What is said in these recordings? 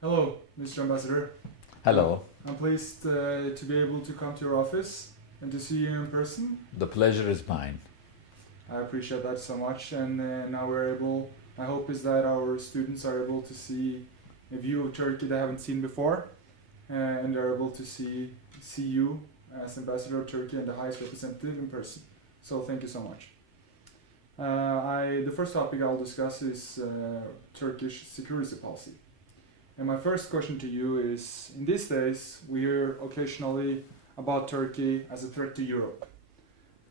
Hello, Mr. Ambassador. Hello. I'm pleased to be able to come to your office and to see you in person. The pleasure is mine. I appreciate that so much, and now we're able. My hope is that our students are able to see a view of Turkey they haven't seen before, and they're able to see you as ambassador of Turkey and the highest representative in person. So thank you so much. The first topic I'll discuss is Turkish security policy. And my first question to you is, in these days, we hear occasionally about Turkey as a threat to Europe.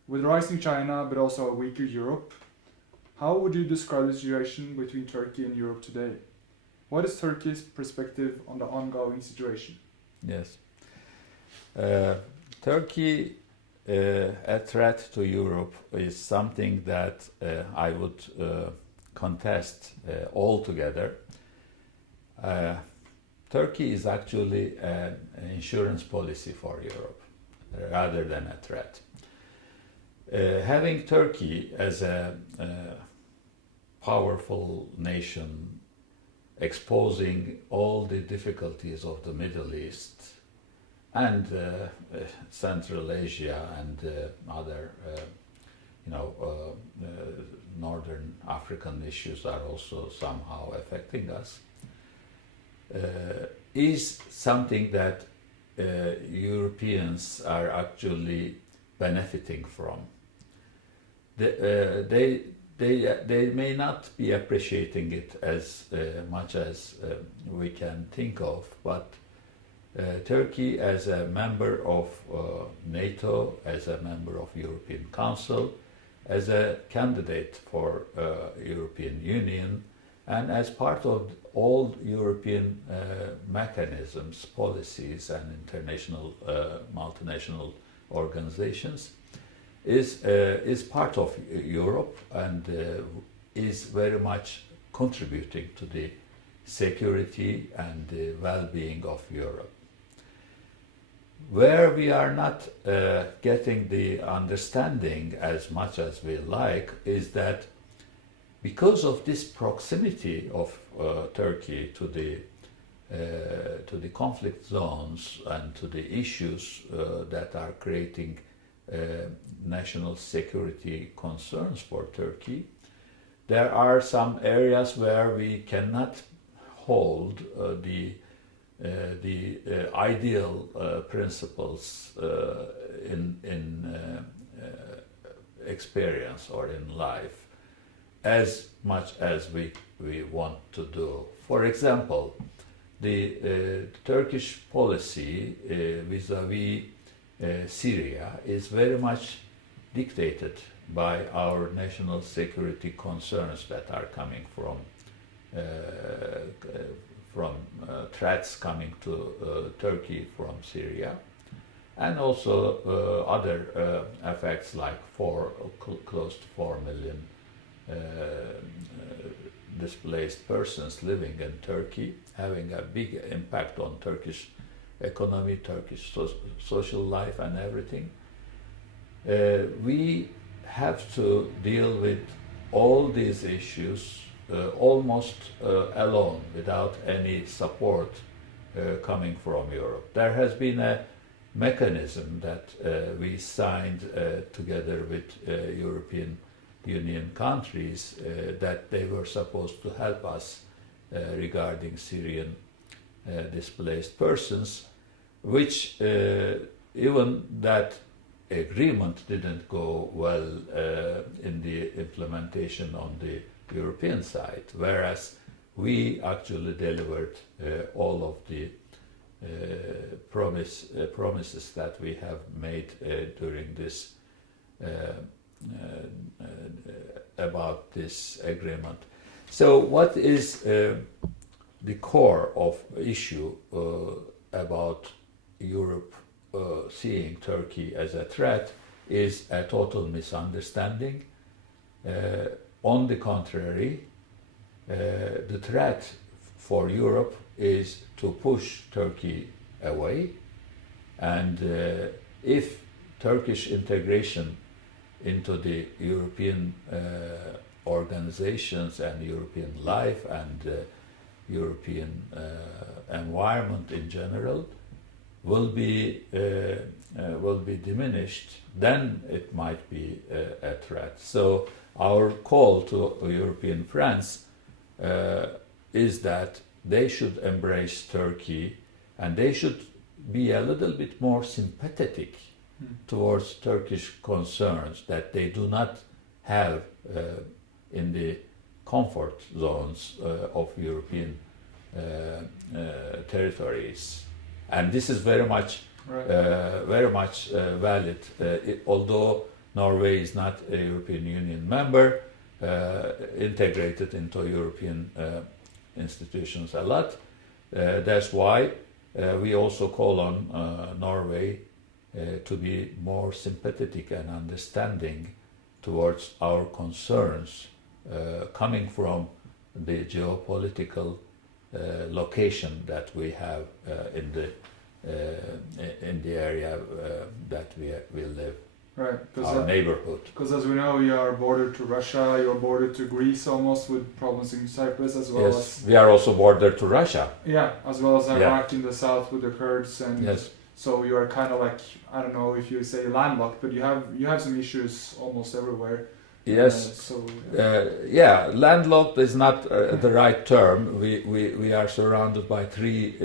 With rising China, but also a weaker Europe, how would you describe the situation between Turkey and Europe today? What is Turkey's perspective on the ongoing situation? Yes. Turkey, a threat to Europe, is something that I would contest altogether. Turkey is actually an insurance policy for Europe rather than a threat. Having Turkey as a powerful nation exposing all the difficulties of the Middle East and Central Asia and other Northern African issues are also somehow affecting us, is something that Europeans are actually benefiting from. They may not be appreciating it as much as we can think of, but Turkey as a member of NATO, as a member of European Council, as a candidate for European Union, and as part of all European mechanisms, policies, and international multinational organizations, is part of Europe and is very much contributing to the security and the well-being of Europe. Where we are not getting the understanding as much as we like is that because of this proximity of Turkey to the conflict zones and to the issues that are creating national security concerns for Turkey, there are some areas where we cannot hold the ideal principles in experience or in life as much as we want to do. For example, the Turkish policy vis-à-vis Syria is very much dictated by our national security concerns that are coming from threats coming to Turkey from Syria, and also other effects like close to 4 million displaced persons living in Turkey, having a big impact on Turkish economy, Turkish social life and everything. We have to deal with all these issues almost alone, without any support coming from Europe. There has been a mechanism that we signed together with European Union countries that they were supposed to help us regarding Syrian displaced persons, which even that agreement didn't go well in the implementation on the European side, whereas we actually delivered all of the promises that we have made during this about this agreement. So what is the core of issue about Europe seeing Turkey as a threat is a total misunderstanding. On the contrary, the threat for Europe is to push Turkey away, and if Turkish integration into the European organizations and European life and European environment in general will be diminished, then it might be a threat. So our call to European friends is that they should embrace Turkey, and they should be a little bit more sympathetic towards Turkish concerns that they do not have in the comfort zones of European territories. And this is very much valid. Although Norway is not a European Union member, integrated into European institutions a lot. That's why we also call on Norway to be more sympathetic and understanding towards our concerns coming from the geopolitical location that we have in the area that we live. Right, our neighborhood. Because as we know, you are bordered to Russia, you're bordered to Greece almost, with problems in Cyprus, as well as... we are also bordered to Russia. Yeah, as well as Iraq in the south with the Kurds, and so you are kind of like, I don't know if you say landlocked, but you have some issues almost everywhere. Yes. Landlocked is not the right term. We are surrounded by three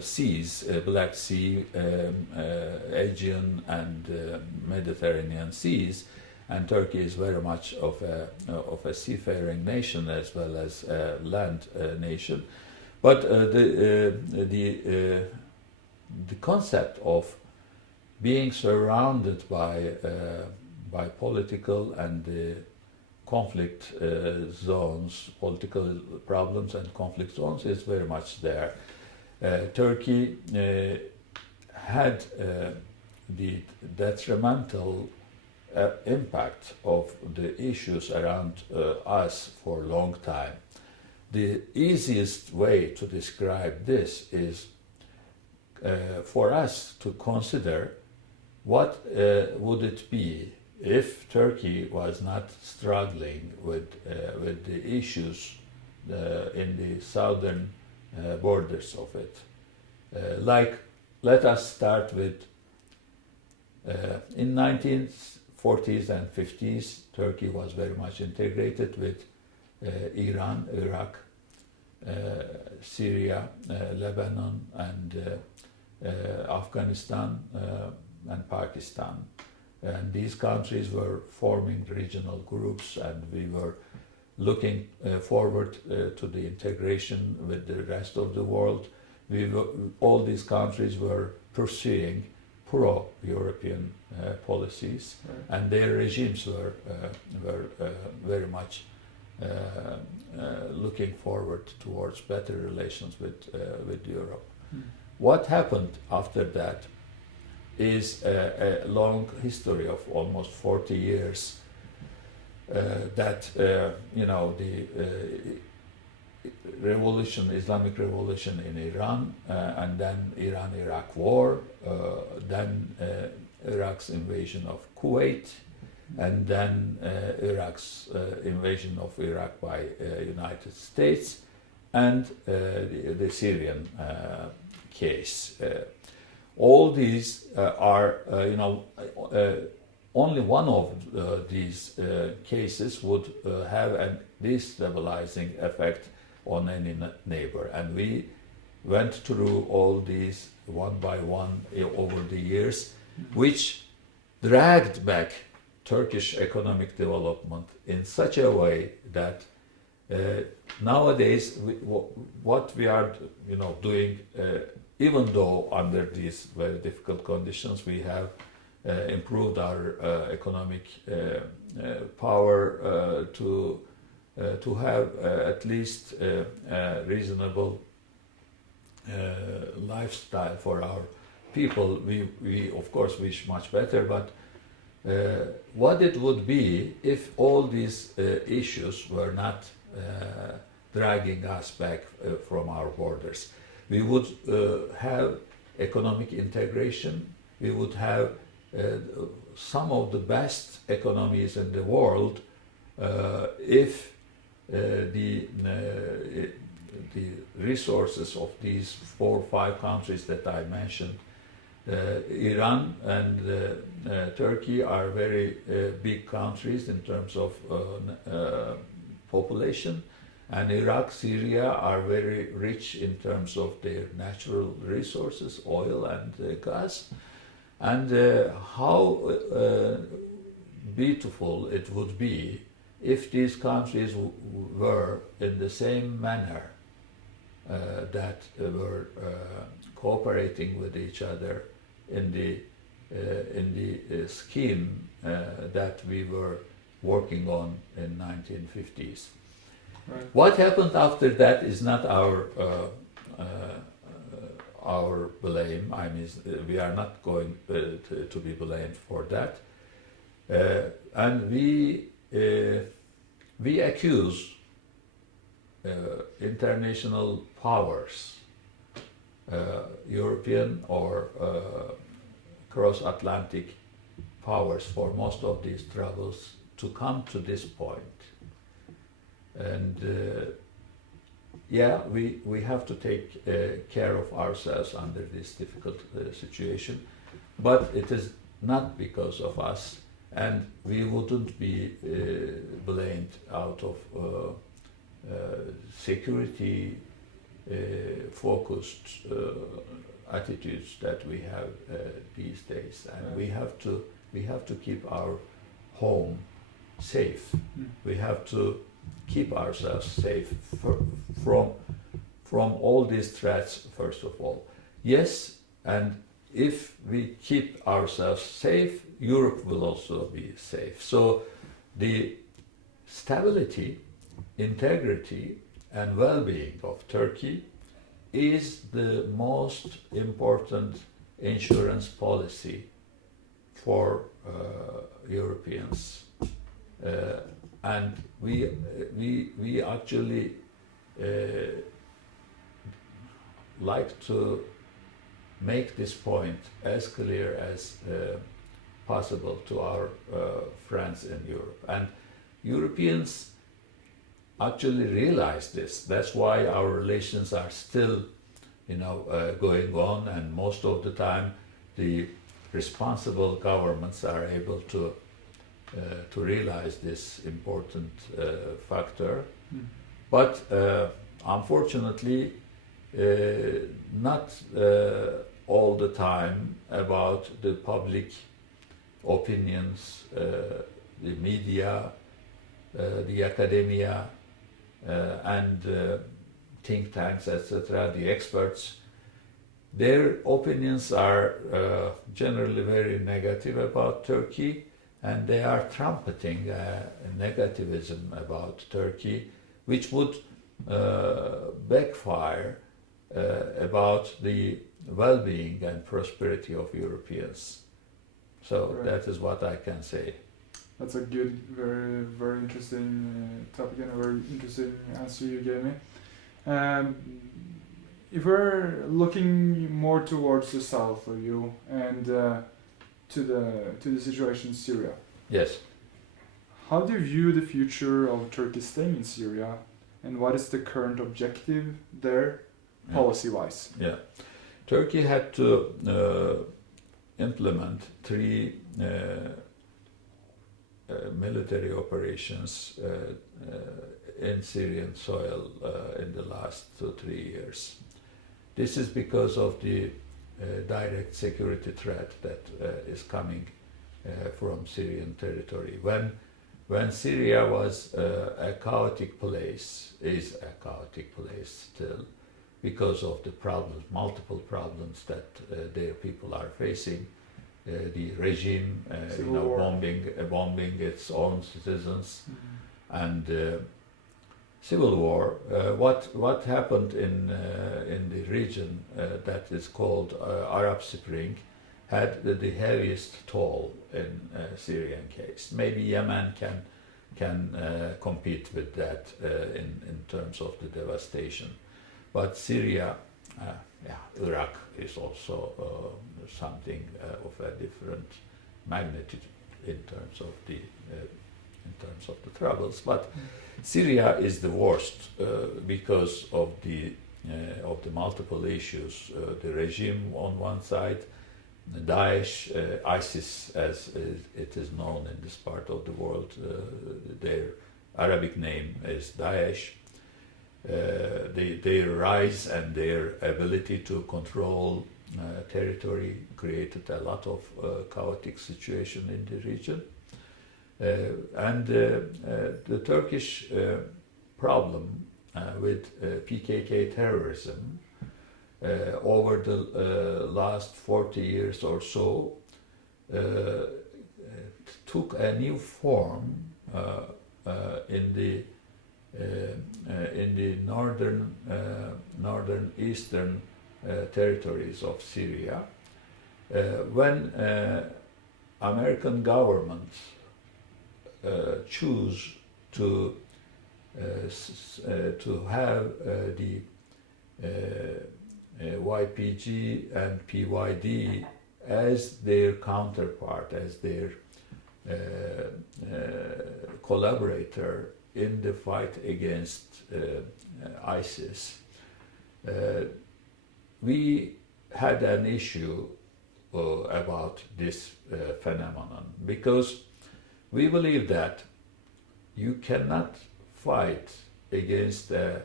seas: Black Sea, Aegean, and Mediterranean seas. And Turkey is very much of a seafaring nation as well as a land nation. But the concept of being surrounded by political and conflict zones, political problems and conflict zones is very much there. Turkey had the detrimental impact of the issues around us for a long time. The easiest way to describe this is for us to consider what would it be if Turkey was not struggling with the issues in the southern borders of it. Let us start with in 1940s and 50s, Turkey was very much integrated with Iran, Iraq, Syria, Lebanon, and Afghanistan and Pakistan. And these countries were forming regional groups, and we were looking forward to the integration with the rest of the world. All these countries were pursuing pro-European policies, and their regimes were very much looking forward towards better relations with Europe. What happened after that is a long history of almost 40 years that the Islamic revolution in Iran, and then Iran-Iraq war, then Iraq's invasion of Kuwait, and then Iraq's invasion of Iraq by United States, and the Syrian case. All these are, only one of these cases would have a destabilizing effect on any neighbor. And we went through all these one by one over the years, which dragged back Turkish economic development in such a way that nowadays what we are doing, even though under these very difficult conditions we have improved our economic power to have at least a reasonable lifestyle for our people. We of course wish much better, but what it would be if all these issues were not dragging us back from our borders. We would have economic integration. We would have some of the best economies in the world if the the resources of these 4 or 5 countries that I mentioned. Iran and Turkey are very big countries in terms of population, and Iraq, Syria are very rich in terms of their natural resources, oil and gas. And how beautiful it would be if these countries were in the same manner that were cooperating with each other in the scheme that we were working on in 1950s. Right. What happened after that is not our blame. I mean, we are not going to be blamed for that, and we accuse international powers, European or cross-Atlantic powers, for most of these troubles to come to this point. And yeah, we have to take care of ourselves under this difficult situation, but it is not because of us, and we wouldn't be blamed out of security focused attitudes that we have these days, and we have to keep our home safe. We have to keep ourselves safe from all these threats, first of all. Yes, and if we keep ourselves safe, Europe will also be safe. So the stability, integrity, and well-being of Turkey is the most important insurance policy for Europeans. And we actually like to make this point as clear as possible to our friends in Europe. And Europeans actually realize this. That's why our relations are still, going on, and most of the time the responsible governments are able to realize this important factor. But unfortunately, not all the time about the public opinions, the media, the academia, and think tanks, etc., the experts. Their opinions are generally very negative about Turkey, and they are trumpeting negativism about Turkey, which would backfire about the well-being and prosperity of Europeans. So Right. that is what I can say. That's a good, very, very interesting topic and a very interesting answer you gave me. If we're looking more towards the south of you and to the situation in Syria, Yes. how do you view the future of Turkey staying in Syria, and what is the current objective there, policy-wise? Yeah. Turkey had to implement 3 military operations in Syrian soil in the last 2-3 years. This is because of the direct security threat that is coming from Syrian territory. When Syria was a chaotic place, is a chaotic place still, because of the problems, multiple problems that their people are facing. The regime, bombing its own citizens, and civil war. What happened in the region that is called Arab Spring had the heaviest toll in Syrian case. Maybe Yemen can compete with that in terms of the devastation, but Syria, Iraq is also something of a different magnitude in terms of the in terms of the troubles. But Syria is the worst because of the multiple issues. The regime on one side, the Daesh, ISIS as it is known in this part of the world, their Arabic name is Daesh. Their rise and their ability to control territory created a lot of chaotic situation in the region. And the Turkish problem with PKK terrorism over the last 40 years or so took a new form in the northern eastern territories of Syria, when American government choose to have the YPG and PYD as their counterpart, as their collaborator in the fight against ISIS. We had an issue about this phenomenon because we believe that you cannot fight against a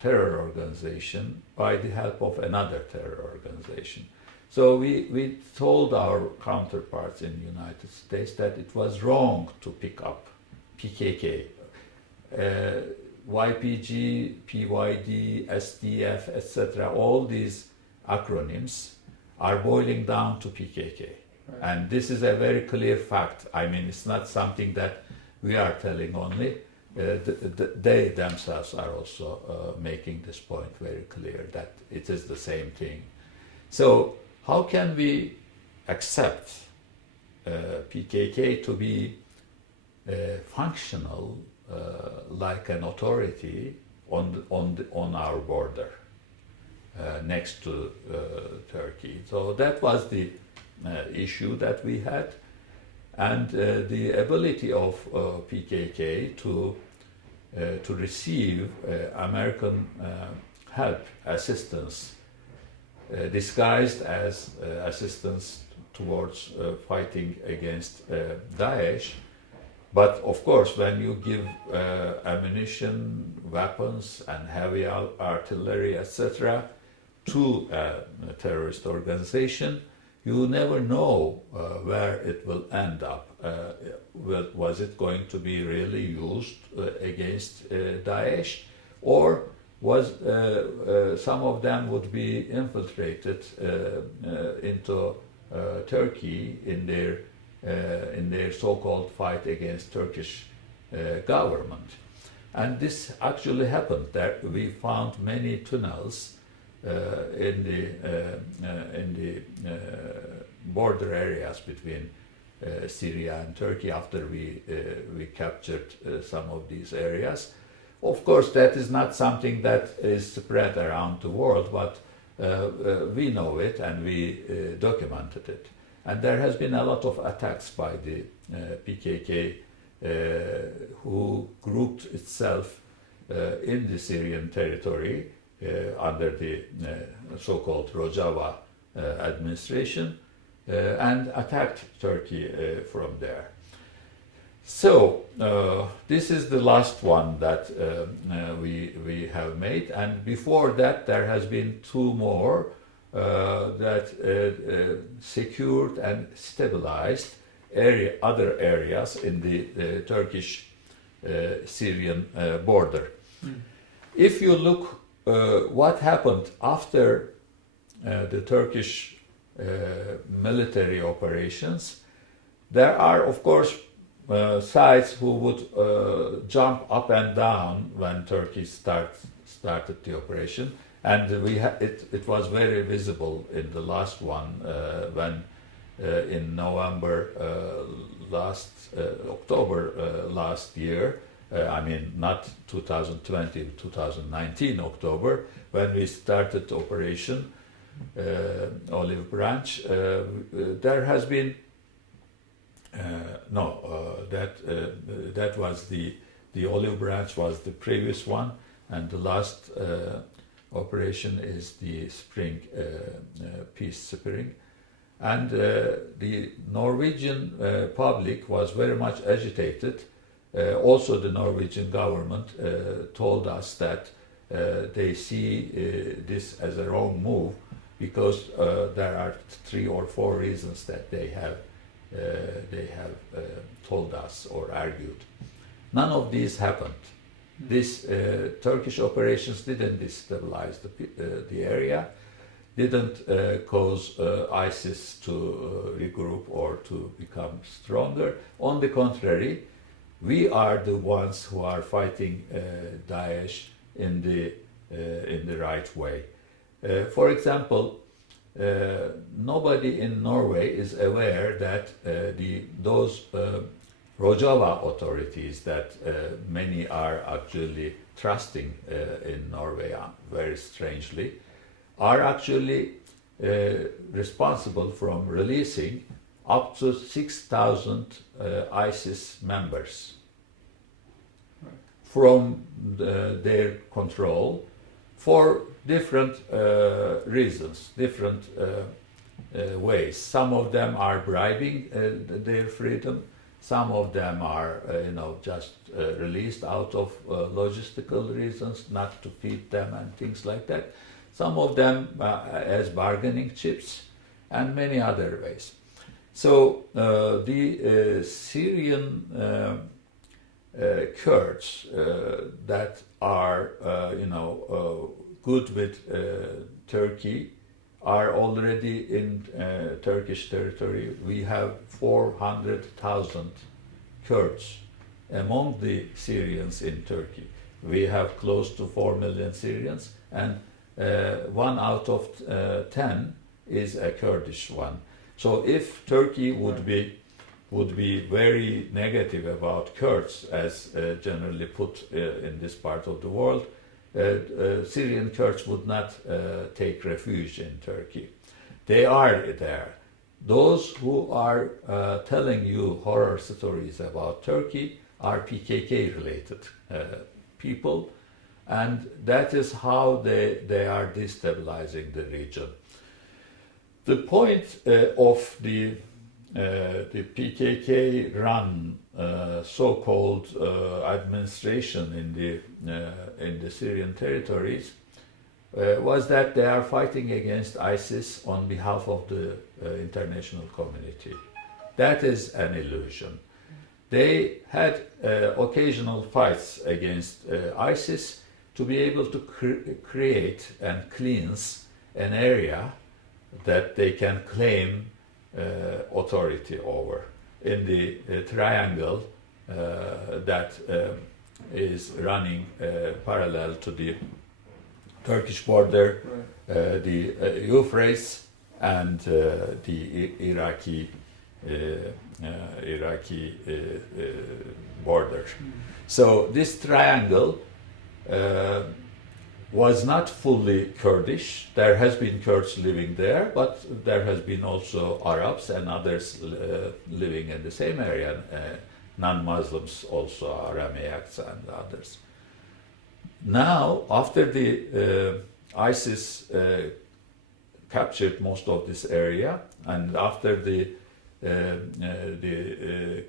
terror organization by the help of another terror organization. So we told our counterparts in the United States that it was wrong to pick up PKK, YPG, PYD, SDF, etc. All these acronyms are boiling down to PKK. Right. And this is a very clear fact. I mean, it's not something that we are telling only. They themselves are also making this point very clear that it is the same thing. So how can we accept PKK to be functional like an authority on our border next to Turkey? So that was the issue that we had, and the ability of PKK to receive American help, assistance, disguised as assistance towards fighting against Daesh. But of course, when you give ammunition, weapons, and heavy artillery, etc., to a terrorist organization, you never know where it will end up. Was it going to be really used against Daesh, or was some of them would be infiltrated into Turkey in their so-called fight against Turkish government? And this actually happened. There we found many tunnels in the border areas between Syria and Turkey after we captured some of these areas. Of course, that is not something that is spread around the world, but we know it and we documented it. And there has been a lot of attacks by the PKK who grouped itself in the Syrian territory under the so-called Rojava administration and attacked Turkey from there. So this is the last one that we have made, and before that there has been two more that secured and stabilized other areas in the Turkish-Syrian border. If you look what happened after the Turkish military operations, there are of course sides who would jump up and down when Turkey started the operation, and it was very visible in the last one when in November October last year, I mean not 2020, 2019 October, when we started operation Olive Branch, there has been That was the olive branch was the previous one, and the last operation is the spring, peace spring. And the Norwegian public was very much agitated. Also the Norwegian government told us that they see this as a wrong move because there are 3 or 4 reasons that they have told us or argued. None of these happened. These Turkish operations didn't destabilize the area, didn't cause ISIS to regroup or to become stronger. On the contrary, we are the ones who are fighting Daesh in the right way. For example, nobody in Norway is aware that those Rojava authorities that many are actually trusting in Norway, very strangely, are actually responsible from releasing up to 6,000 ISIS members from their control for different reasons, different ways. Some of them are bribing their freedom. Some of them are, just released out of logistical reasons, not to feed them and things like that. Some of them as bargaining chips, and many other ways. So the Syrian Kurds that are, good with Turkey are already in Turkish territory. We have 400,000 Kurds among the Syrians in Turkey. We have close to 4 million Syrians, and 1 out of 10 is a Kurdish one. So if Turkey would be very negative about Kurds, as generally put in this part of the world, Syrian Kurds would not take refuge in Turkey. They are there. Those who are telling you horror stories about Turkey are PKK-related people, and that is how they are destabilizing the region. The point of the PKK-run so-called administration in the Syrian territories was that they are fighting against ISIS on behalf of the international community. That is an illusion. They had occasional fights against ISIS to be able to create and cleanse an area that they can claim authority over. In the triangle that is running parallel to the Turkish border, the Euphrates and the Iraqi border. So this triangle was not fully Kurdish. There has been Kurds living there, but there has been also Arabs and others living in the same area, non-Muslims also, Aramaics and others. Now, after the ISIS captured most of this area, and after the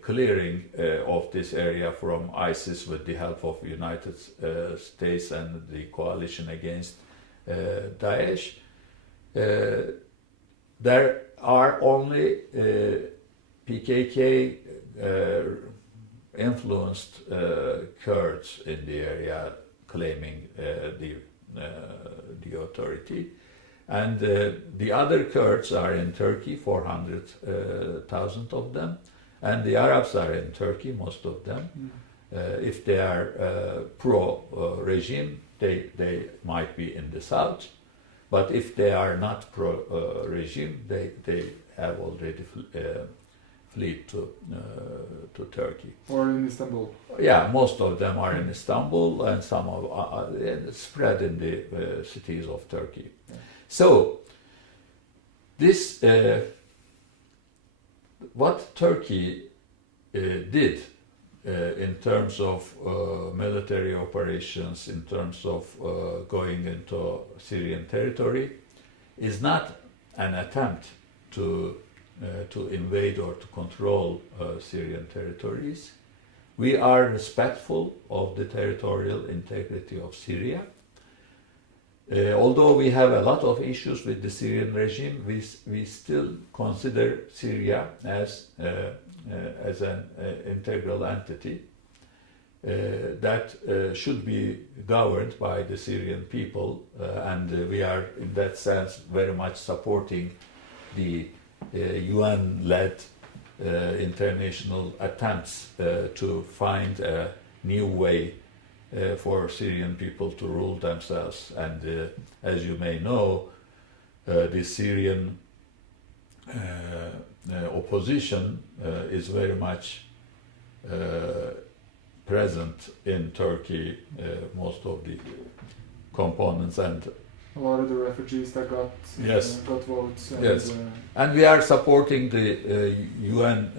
clearing of this area from ISIS with the help of United States and the coalition against Daesh, there are only PKK influenced Kurds in the area claiming the authority. And the other Kurds are in Turkey, 400,000 of them, and the Arabs are in Turkey, most of them. If they are pro-regime, they might be in the south, but if they are not pro-regime, they have already fled to Turkey. Or in Istanbul. Yeah, most of them are in Istanbul, and some are spread in the cities of Turkey. Yeah. So, this what Turkey did in terms of military operations, in terms of going into Syrian territory, is not an attempt to invade or to control Syrian territories. We are respectful of the territorial integrity of Syria. Although we have a lot of issues with the Syrian regime, we still consider Syria as an integral entity that should be governed by the Syrian people, and we are in that sense very much supporting the UN-led international attempts to find a new way for Syrian people to rule themselves. And as you may know, the Syrian opposition is very much present in Turkey, most of the components, and a lot of the refugees that got votes. And, yes, and we are supporting the UN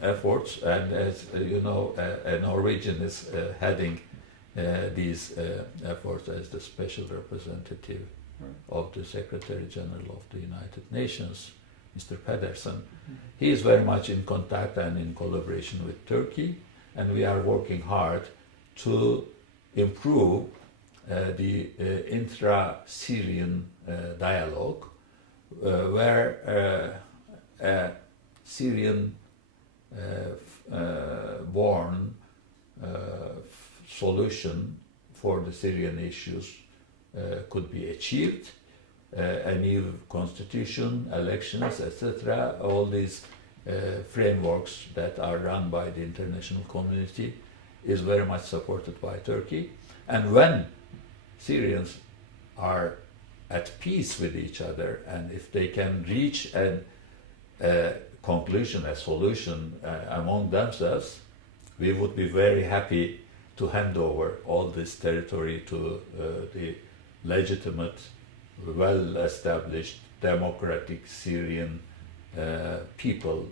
efforts, and as you know, a Norwegian is heading these efforts as the special representative of the Secretary General of the United Nations, Mr. Pedersen. He is very much in contact and in collaboration with Turkey, and we are working hard to improve the intra-Syrian dialogue, where a Syrian-born solution for the Syrian issues could be achieved. A new constitution, elections, etc., all these frameworks that are run by the international community is very much supported by Turkey. And when Syrians are at peace with each other, and if they can reach a conclusion, a solution among themselves, we would be very happy to hand over all this territory to the legitimate, well-established, democratic Syrian people.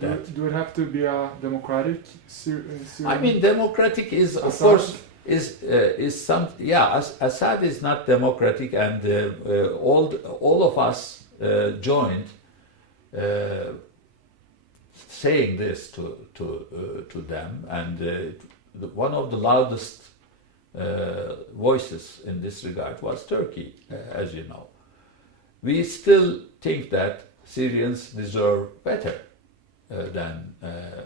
Do it have to be a democratic Syrian? I mean, democratic is, of course, is some. Yeah, Assad is not democratic, and all of us joined saying this to them, and one of the loudest voices in this regard was Turkey, as you know. We still think that Syrians deserve better than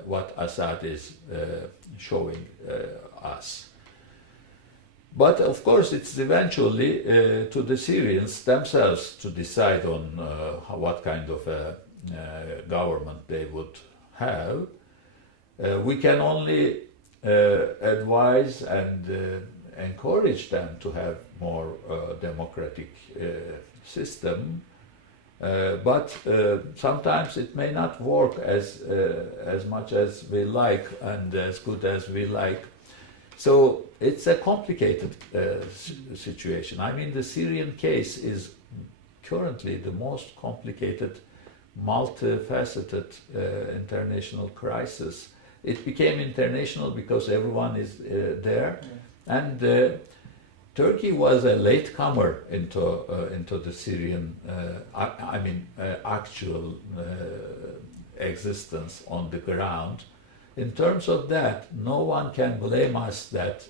what Assad is showing us. But of course, it's eventually to the Syrians themselves to decide on what kind of a government they would have. We can only advise and encourage them to have more democratic system, but sometimes it may not work as much as we like and as good as we like. So it's a complicated situation. I mean, the Syrian case is currently the most complicated, multifaceted international crisis. It became international because everyone is there, and Turkey was a latecomer into the Syrian, actual existence on the ground. In terms of that, no one can blame us that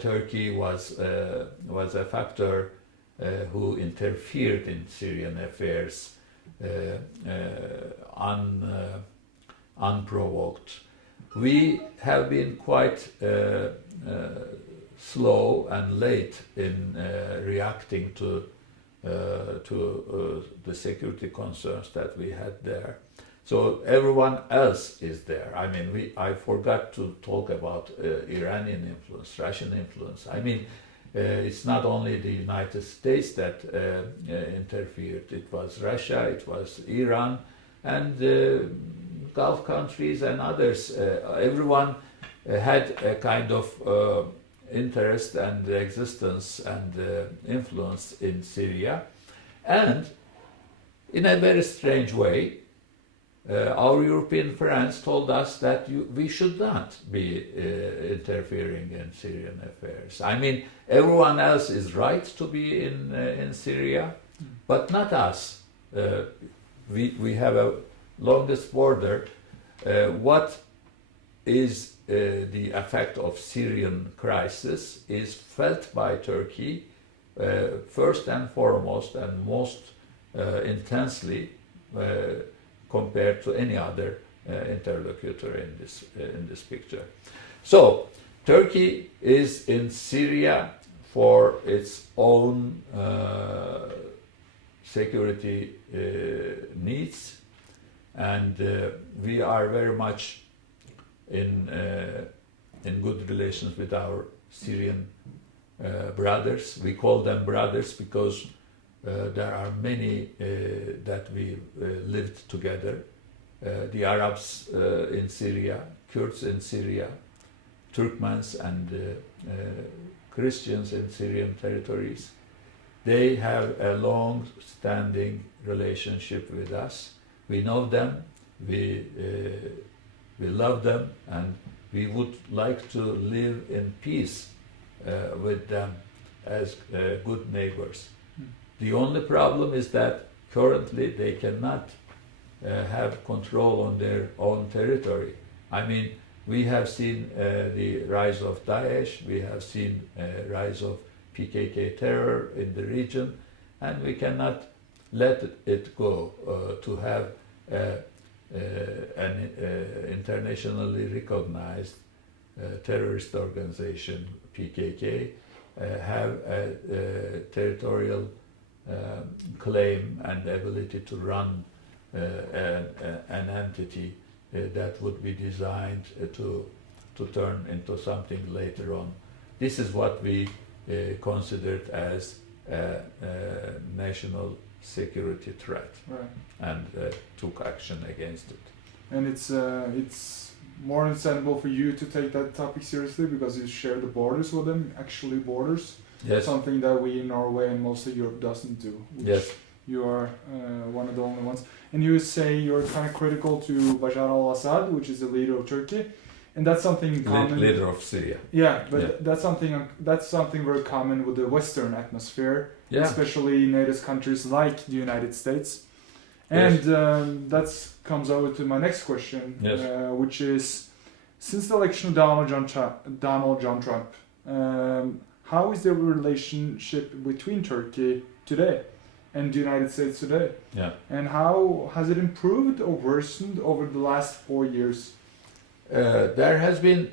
Turkey was a factor who interfered in Syrian affairs unprovoked. We have been quite slow and late in reacting to the security concerns that we had there. So everyone else is there. I mean, I forgot to talk about Iranian influence, Russian influence. I mean, it's not only the United States that interfered. It was Russia, it was Iran, and Gulf countries and others. Everyone had a kind of interest and existence and influence in Syria. And in a very strange way, our European friends told us that we should not be interfering in Syrian affairs. I mean, everyone else is right to be in Syria, but not us. We have a longest border. What is the effect of Syrian crisis is felt by Turkey first and foremost and most intensely compared to any other interlocutor in this picture. So Turkey is in Syria for its own security needs, and we are very much in good relations with our Syrian brothers. We call them brothers because there are many that we lived together. The Arabs in Syria, Kurds in Syria, Turkmens and Christians in Syrian territories. They have a long-standing relationship with us. We know them, we love them, and we would like to live in peace with them as good neighbors. The only problem is that currently they cannot have control on their own territory. I mean, we have seen the rise of Daesh, we have seen rise of PKK terror in the region, and we cannot let it go to have an internationally recognized terrorist organization, PKK, have a territorial claim and ability to run an entity that would be designed to turn into something later on. This is what we considered as a national security threat, Right. and took action against it. And it's more understandable for you to take that topic seriously because you share the borders with them, actually borders. Yes. Something that we in Norway and most of Europe doesn't do. Which Yes. You are one of the only ones. And you say you're kind of critical to Bashar al-Assad, which is the leader of Turkey, and that's something common. Leader of Syria. Yeah, but Yeah. that's something very common with the Western atmosphere, Yeah. especially NATO countries like the United States. Yes. And that comes over to my next question, Yes. which is, since the election of Donald John Trump, how is the relationship between Turkey today and the United States today? Yeah. And how has it improved or worsened over the last 4 years? There has been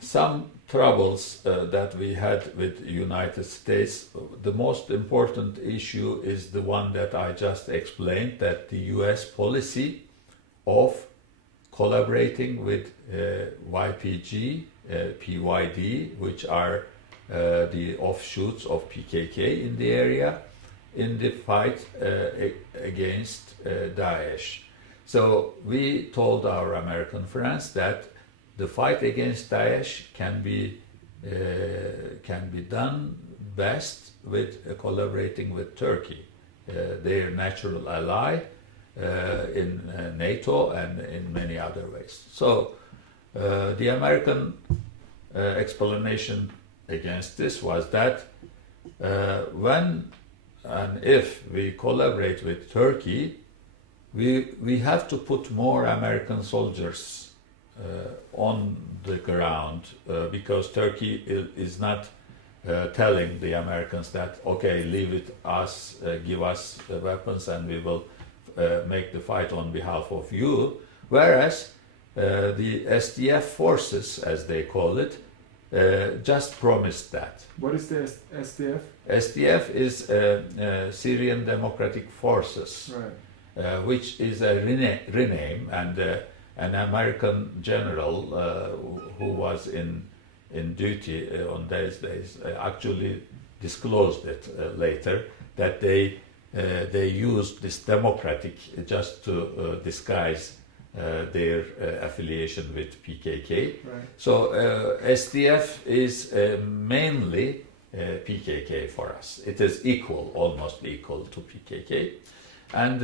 some troubles that we had with the United States. The most important issue is the one that I just explained, that the US policy of collaborating with YPG, PYD, which are the offshoots of PKK in the area, in the fight against Daesh. So we told our American friends that the fight against Daesh can be done best with collaborating with Turkey, their natural ally in NATO and in many other ways. So the American explanation against this was that when and if we collaborate with Turkey, we have to put more American soldiers on the ground because Turkey is not telling the Americans that, okay, leave it us, give us the weapons and we will make the fight on behalf of you. Whereas the SDF forces, as they call it, just promised that. What is the SDF? SDF is Syrian Democratic Forces. Right. Which is a rename, and an American general who was in duty on those days actually disclosed it later, that they used this democratic just to disguise their affiliation with PKK. Right. So SDF is mainly PKK for us. It is almost equal to PKK, and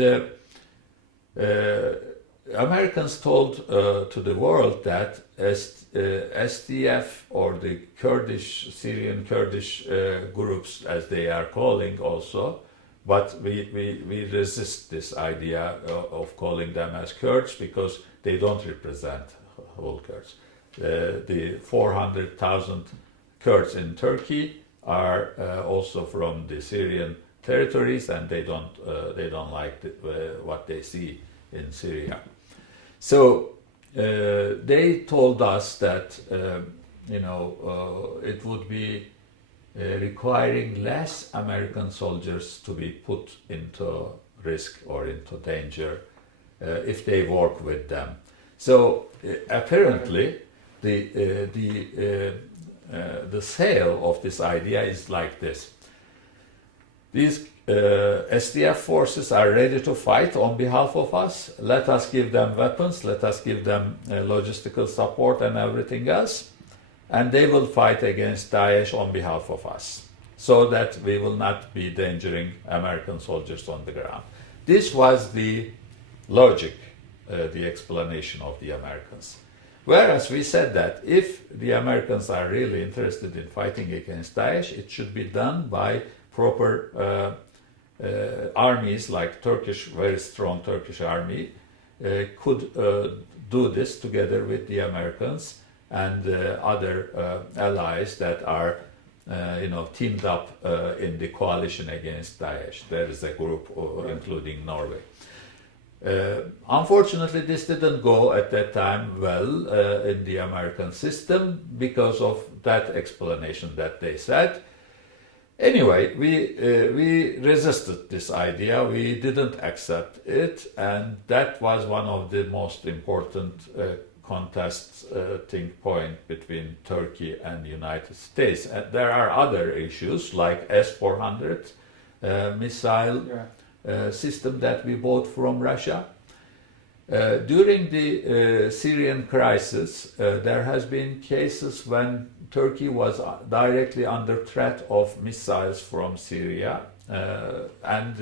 Americans told to the world that SDF, or the Syrian Kurdish groups, as they are calling also, but we resist this idea of calling them as Kurds because they don't represent whole Kurds. The 400,000 Kurds in Turkey are also from the Syrian territories, and they don't like what they see in Syria. So they told us that it would be requiring less American soldiers to be put into risk or into danger if they work with them. So apparently the sale of this idea is like this. These SDF forces are ready to fight on behalf of us. Let us give them weapons, let us give them logistical support and everything else, and they will fight against Daesh on behalf of us, so that we will not be endangering American soldiers on the ground. This was the logic, the explanation of the Americans. Whereas we said that if the Americans are really interested in fighting against Daesh, it should be done by proper armies, like very strong Turkish army, could do this together with the Americans and other allies that are teamed up in the coalition against Daesh. There is a group including Norway. Unfortunately, this didn't go at that time well in the American system because of that explanation that they said. Anyway, we resisted this idea. We didn't accept it, and that was one of the most important contesting point between Turkey and the United States. And there are other issues like S-400 missile system that we bought from Russia. During the Syrian crisis, there has been cases when Turkey was directly under threat of missiles from Syria and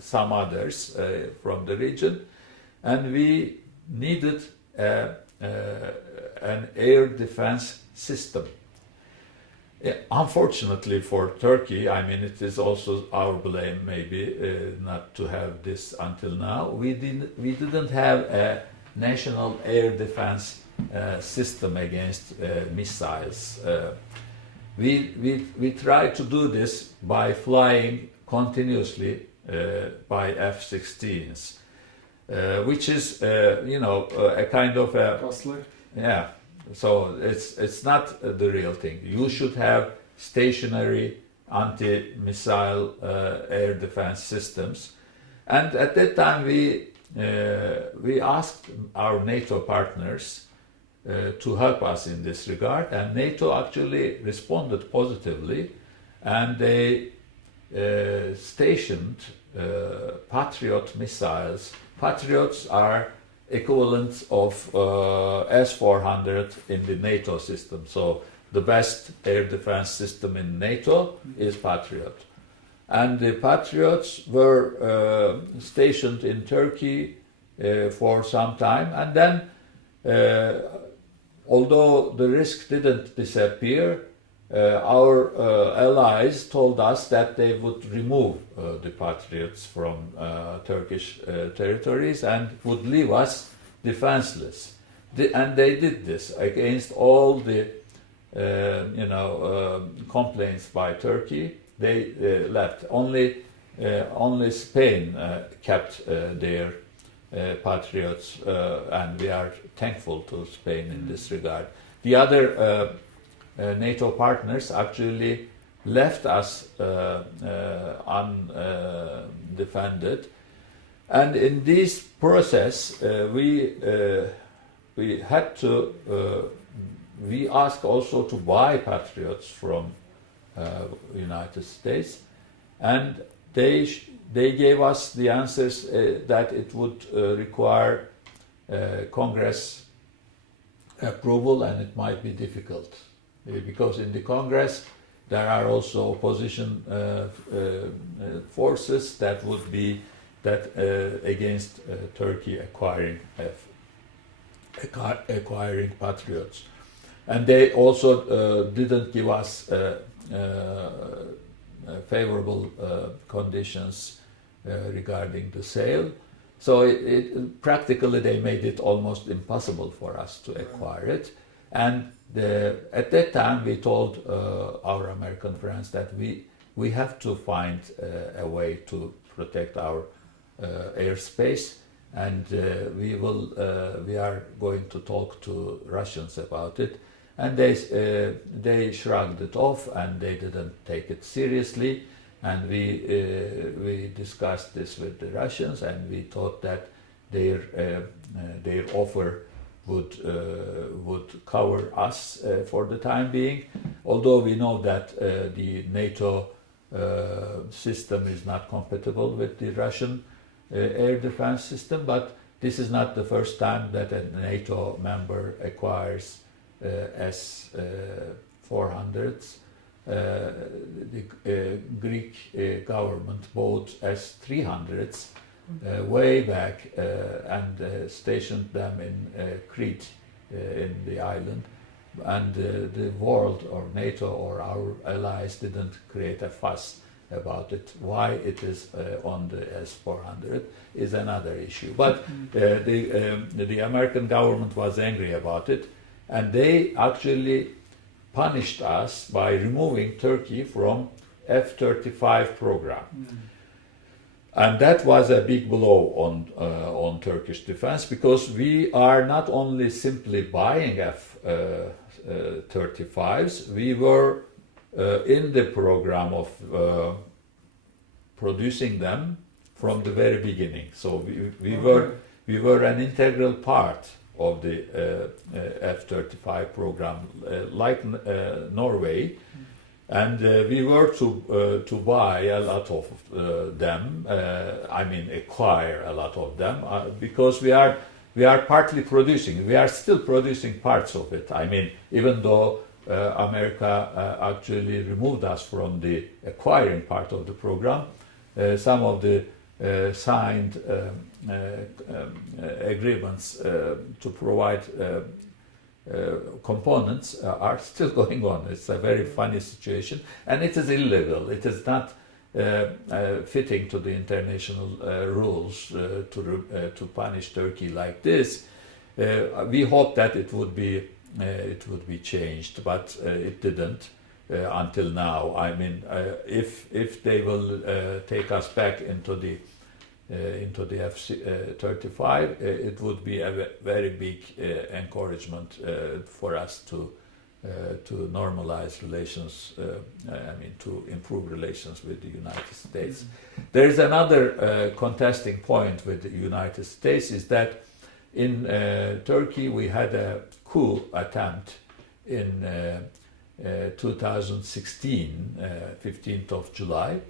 some others from the region, and we needed an air defense system. Unfortunately for Turkey, I mean, it is also our blame maybe not to have this until now. We didn't have a national air defense system against missiles. We tried to do this by flying continuously by F-16s, which is a kind of a costly. Yeah. So it's not the real thing. You should have stationary anti-missile air defense systems. And at that time we asked our NATO partners to help us in this regard, and NATO actually responded positively, and they stationed Patriot missiles. Patriots are equivalent of S-400 in the NATO system. So the best air defense system in NATO is Patriot. And the Patriots were stationed in Turkey for some time. And then, although the risk didn't disappear, our allies told us that they would remove the Patriots from Turkish territories and would leave us defenseless. And they did this against all the complaints by Turkey. They left. Only Spain kept their Patriots, and we are thankful to Spain in this regard. The other NATO partners actually left us undefended, and in this process we had to we asked also to buy Patriots from United States, and they gave us the answers that it would require Congress approval, and it might be difficult. Because in the Congress there are also opposition forces that would be that against Turkey acquiring patriots. And they also didn't give us favorable conditions regarding the sale. So practically they made it almost impossible for us to acquire it. And at that time we told our American friends that we have to find a way to protect our airspace, and we are going to talk to Russians about it. And they shrugged it off, and they didn't take it seriously. And we discussed this with the Russians, and we thought that their offer would cover us for the time being. Although we know that the NATO system is not compatible with the Russian air defense system, but this is not the first time that a NATO member acquires S-400s. The Greek government bought S-300s way back and stationed them in Crete, in the island. And the world or NATO or our allies didn't create a fuss about it. Why it is on the S-400 is another issue. But the American government was angry about it, and they actually punished us by removing Turkey from F-35 program. And that was a big blow on Turkish defense, because we are not only simply buying F-35s, we were in the program of producing them from the very beginning. So we were an integral part of the F-35 program, like Norway, and we were to buy a lot of them. Acquire a lot of them because we are partly producing. We are still producing parts of it. Even though America actually removed us from the acquiring part of the program, some of the signed agreements to provide components are still going on. It's a very funny situation, and it is illegal. It is not fitting to the international rules to punish Turkey like this. We hope that it would be changed, but it didn't until now. If they will take us back into the F-35, it would be a very big encouragement for us to normalize relations, to improve relations with the United States. There is another contesting point with the United States, is that in Turkey we had a coup attempt in 2016, 15th of July.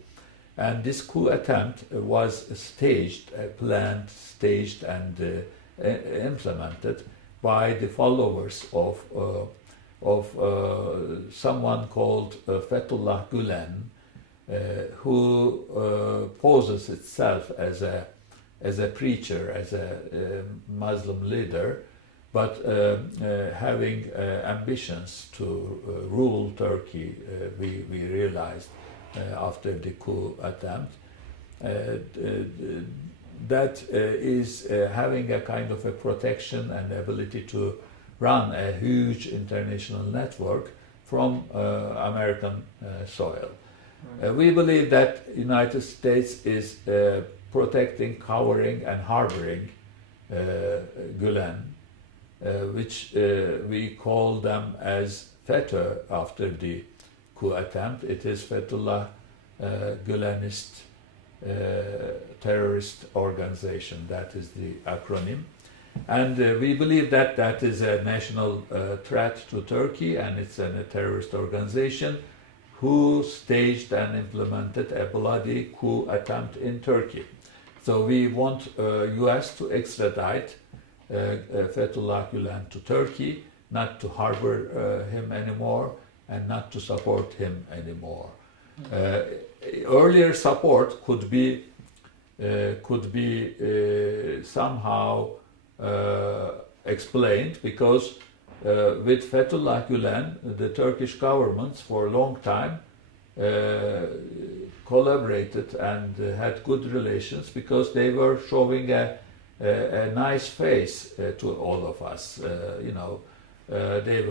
And this coup attempt was planned, staged, and implemented by the followers of someone called Fethullah Gülen, who poses itself as a preacher, as a Muslim leader, but having ambitions to rule Turkey. We realized after the coup attempt that is having a kind of a protection and ability to run a huge international network from American soil. We believe that United States is protecting, covering, and harboring Gülen, which we call them as FETÖ after the coup attempt. It is Fethullah Gülenist terrorist organization. That is the acronym. And we believe that that is a national threat to Turkey, and it's a terrorist organization who staged and implemented a bloody coup attempt in Turkey. So we want US to extradite Fethullah Gülen to Turkey, not to harbor him anymore, and not to support him anymore. Earlier support could be could be somehow explained, because with Fethullah Gülen, the Turkish government for a long time collaborated and had good relations, because they were showing a nice face to all of us. They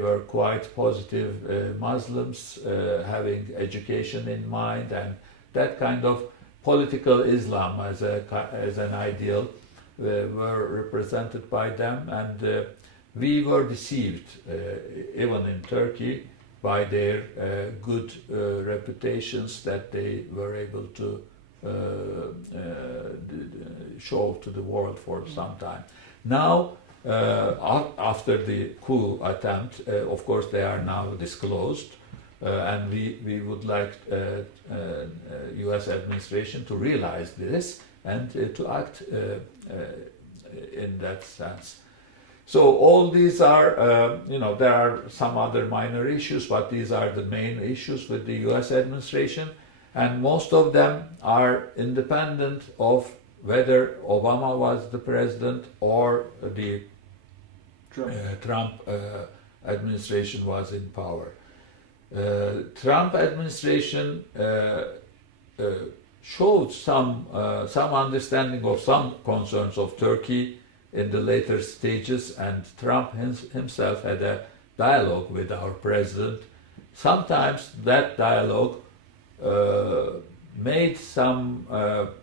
were quite positive Muslims, having education in mind, and that kind of political Islam as an ideal were represented by them, and we were deceived, even in Turkey, by their good reputations that they were able to show to the world for some time. Now, after the coup attempt, of course, they are now disclosed, and we would like U.S. administration to realize this and to act in that sense. So all these are, there are some other minor issues, but these are the main issues with the U.S. administration, and most of them are independent of whether Obama was the president or the Trump administration was in power. Trump administration showed some understanding of some concerns of Turkey in the later stages, and Trump himself had a dialogue with our president. Sometimes that dialogue made some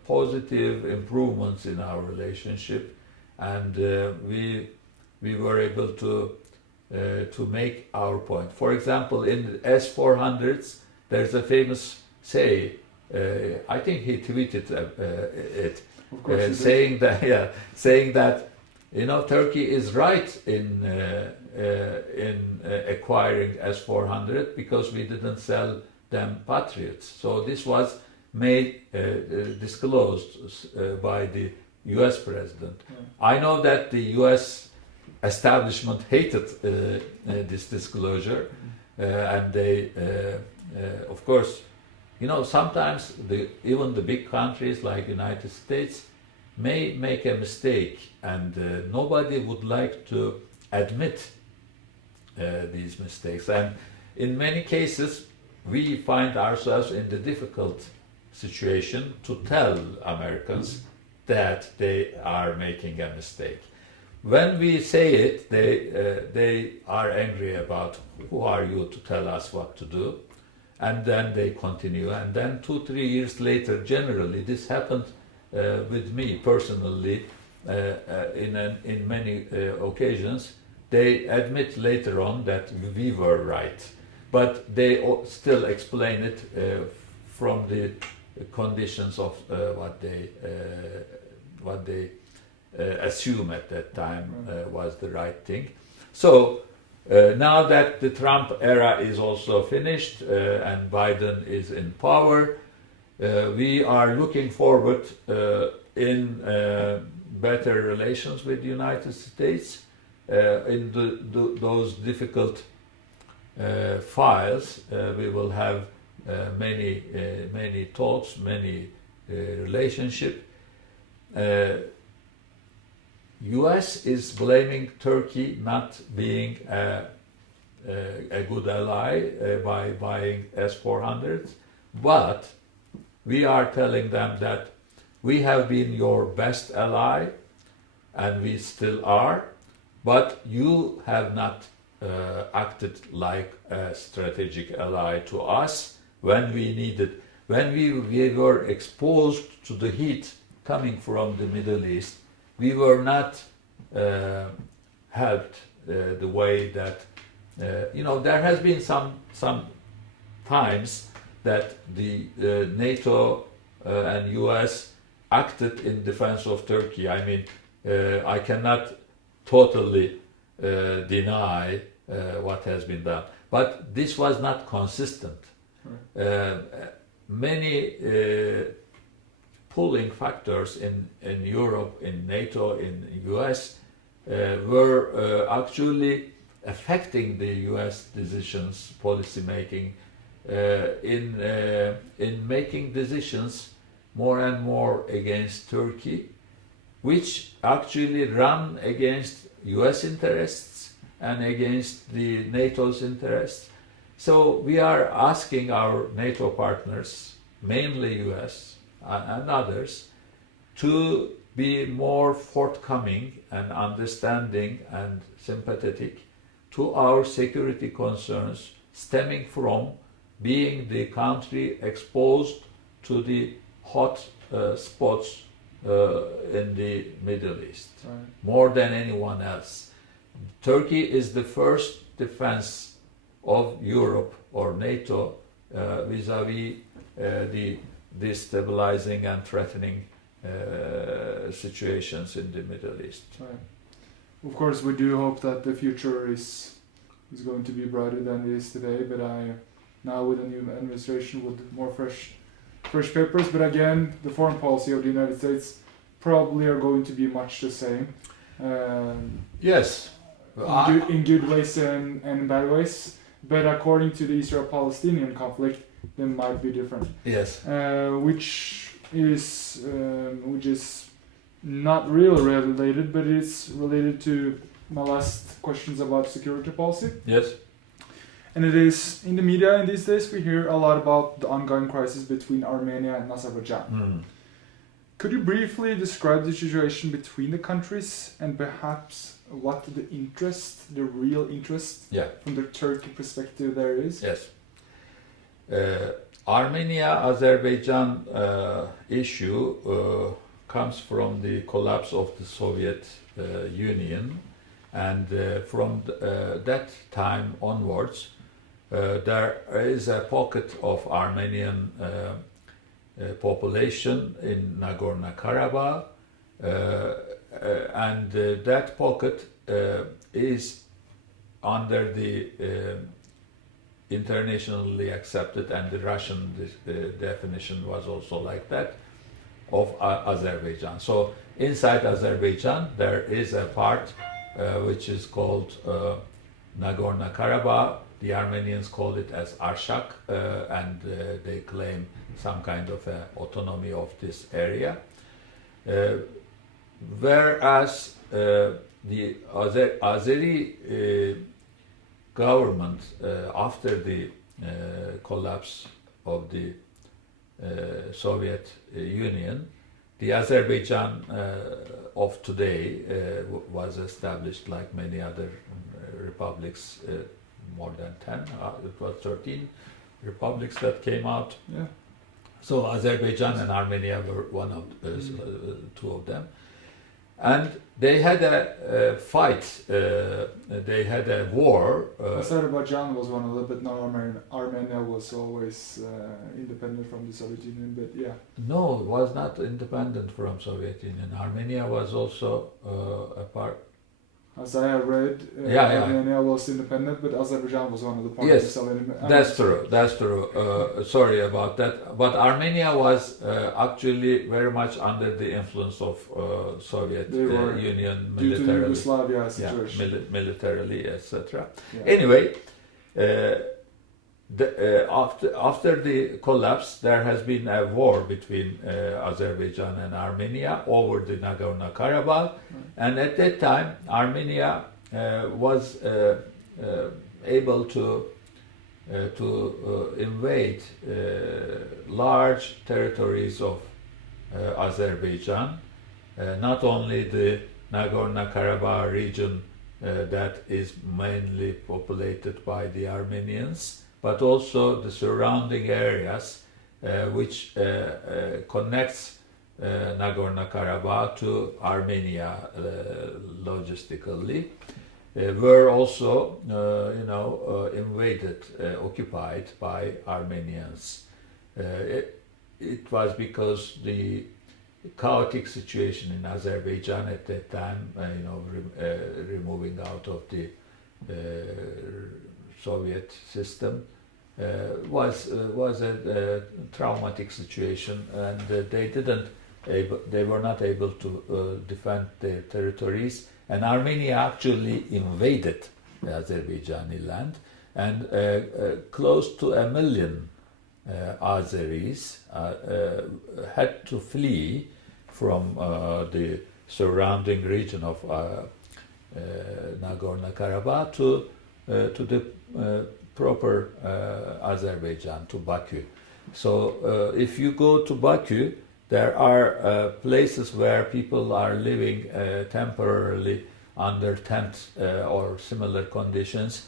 positive improvements in our relationship, and we were able to make our point. For example, in the S-400s, there's a famous say. I think he tweeted it, saying that Turkey is right in acquiring S-400 because we didn't sell them Patriots. So this was made disclosed by the U.S. president. Yeah. I know that the U.S. establishment hated this disclosure, and they, of course, sometimes even the big countries like United States may make a mistake, and nobody would like to admit these mistakes. And in many cases, we find ourselves in the difficult situation to tell Americans that they are making a mistake. When we say it, they are angry about, who are you to tell us what to do? And then they continue. And then 2-3 years later, generally, this happened with me personally in many occasions. They admit later on that we were right, but they still explain it from the conditions of what they assume at that time was the right thing. So now that the Trump era is also finished and Biden is in power, we are looking forward in better relations with the United States in those difficult files. We will have many talks, many relationship. U.S. is blaming Turkey not being a good ally by buying S-400s, but we are telling them that we have been your best ally, and we still are, but you have not acted like a strategic ally to us when we needed, when we were exposed to the heat coming from the Middle East. We were not helped the way that, there has been some times that the NATO and US acted in defense of Turkey. I mean, I cannot totally deny what has been done, but this was not consistent. Many pulling factors in Europe, in NATO, in US were actually affecting the US decisions, policy making, in making decisions more and more against Turkey, which actually run against US interests and against the NATO's interests. So we are asking our NATO partners, mainly US and others, to be more forthcoming and understanding and sympathetic to our security concerns stemming from being the country exposed to the hot spots in the Middle East, Right. more than anyone else. Turkey is the first defense of Europe or NATO vis-à-vis the destabilizing and threatening situations in the Middle East. Right. Of course, we do hope that the future is going to be brighter than it is today. But now with a new administration with more fresh papers. But again, the foreign policy of the United States probably are going to be much the same. Yes, In good ways and bad ways. But according to the Israel-Palestinian conflict, they might be different. yes, Which is not really related, but it's related to my last questions about security policy. yes. And it is in the media in these days we hear a lot about the ongoing crisis between Armenia and Azerbaijan. Mm. Could you briefly describe the situation between the countries and perhaps what the real interest Yeah. from the Turkey perspective there is? Yes. Armenia-Azerbaijan issue comes from the collapse of the Soviet Union, and from that time onwards, there is a pocket of Armenian population in Nagorno-Karabakh, and that pocket is under the internationally accepted, and the Russian definition was also like that, of Azerbaijan. So inside Azerbaijan there is a part which is called Nagorno-Karabakh. The Armenians call it as Arshak, and they claim some kind of autonomy of this area. Whereas the Azeri government, after the collapse of the Soviet Union, the Azerbaijan of today was established like many other republics, more than 10, it was 13 republics that came out. Yeah. So Azerbaijan and Armenia were one of two of them. And they had a fight, they had a war. Azerbaijan was one of them, but now Armenia was always independent from the Soviet Union, but yeah. No, it was not independent from Soviet Union. Armenia was also a part. As I have read, Armenia was independent, but Azerbaijan was one of the parts of the Soviet Union. That's true. Sorry about that. But Armenia was actually very much under the influence of Soviet Union due to the militarily. Yugoslavia situation. Militarily, etc. Yeah. Anyway, after the collapse, there has been a war between Azerbaijan and Armenia over the Nagorno-Karabakh, and at that time, Armenia was able to invade large territories of Azerbaijan, not only the Nagorno-Karabakh region that is mainly populated by the Armenians, but also the surrounding areas which connects Nagorno-Karabakh to Armenia logistically, were also invaded, occupied by Armenians. It was because the chaotic situation in Azerbaijan at that time, removing out of the Soviet system, was a traumatic situation, and they were not able to defend their territories, and Armenia actually invaded the Azerbaijani land, and close to 1 million Azeris had to flee from the surrounding region of Nagorno-Karabakh to the proper Azerbaijan, to Baku. So if you go to Baku, there are places where people are living temporarily under tent or similar conditions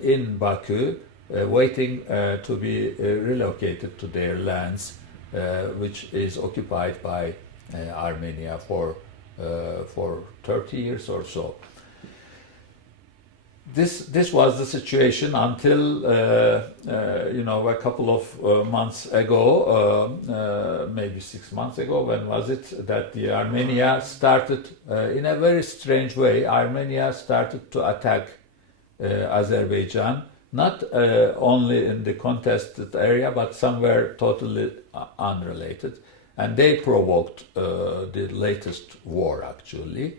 in Baku, waiting to be relocated to their lands, which is occupied by Armenia for 30 years or so. This was the situation until a couple of months ago, maybe 6 months ago. When was it that the Armenia started in a very strange way? Armenia started to attack Azerbaijan, not only in the contested area, but somewhere totally unrelated, and they provoked the latest war actually.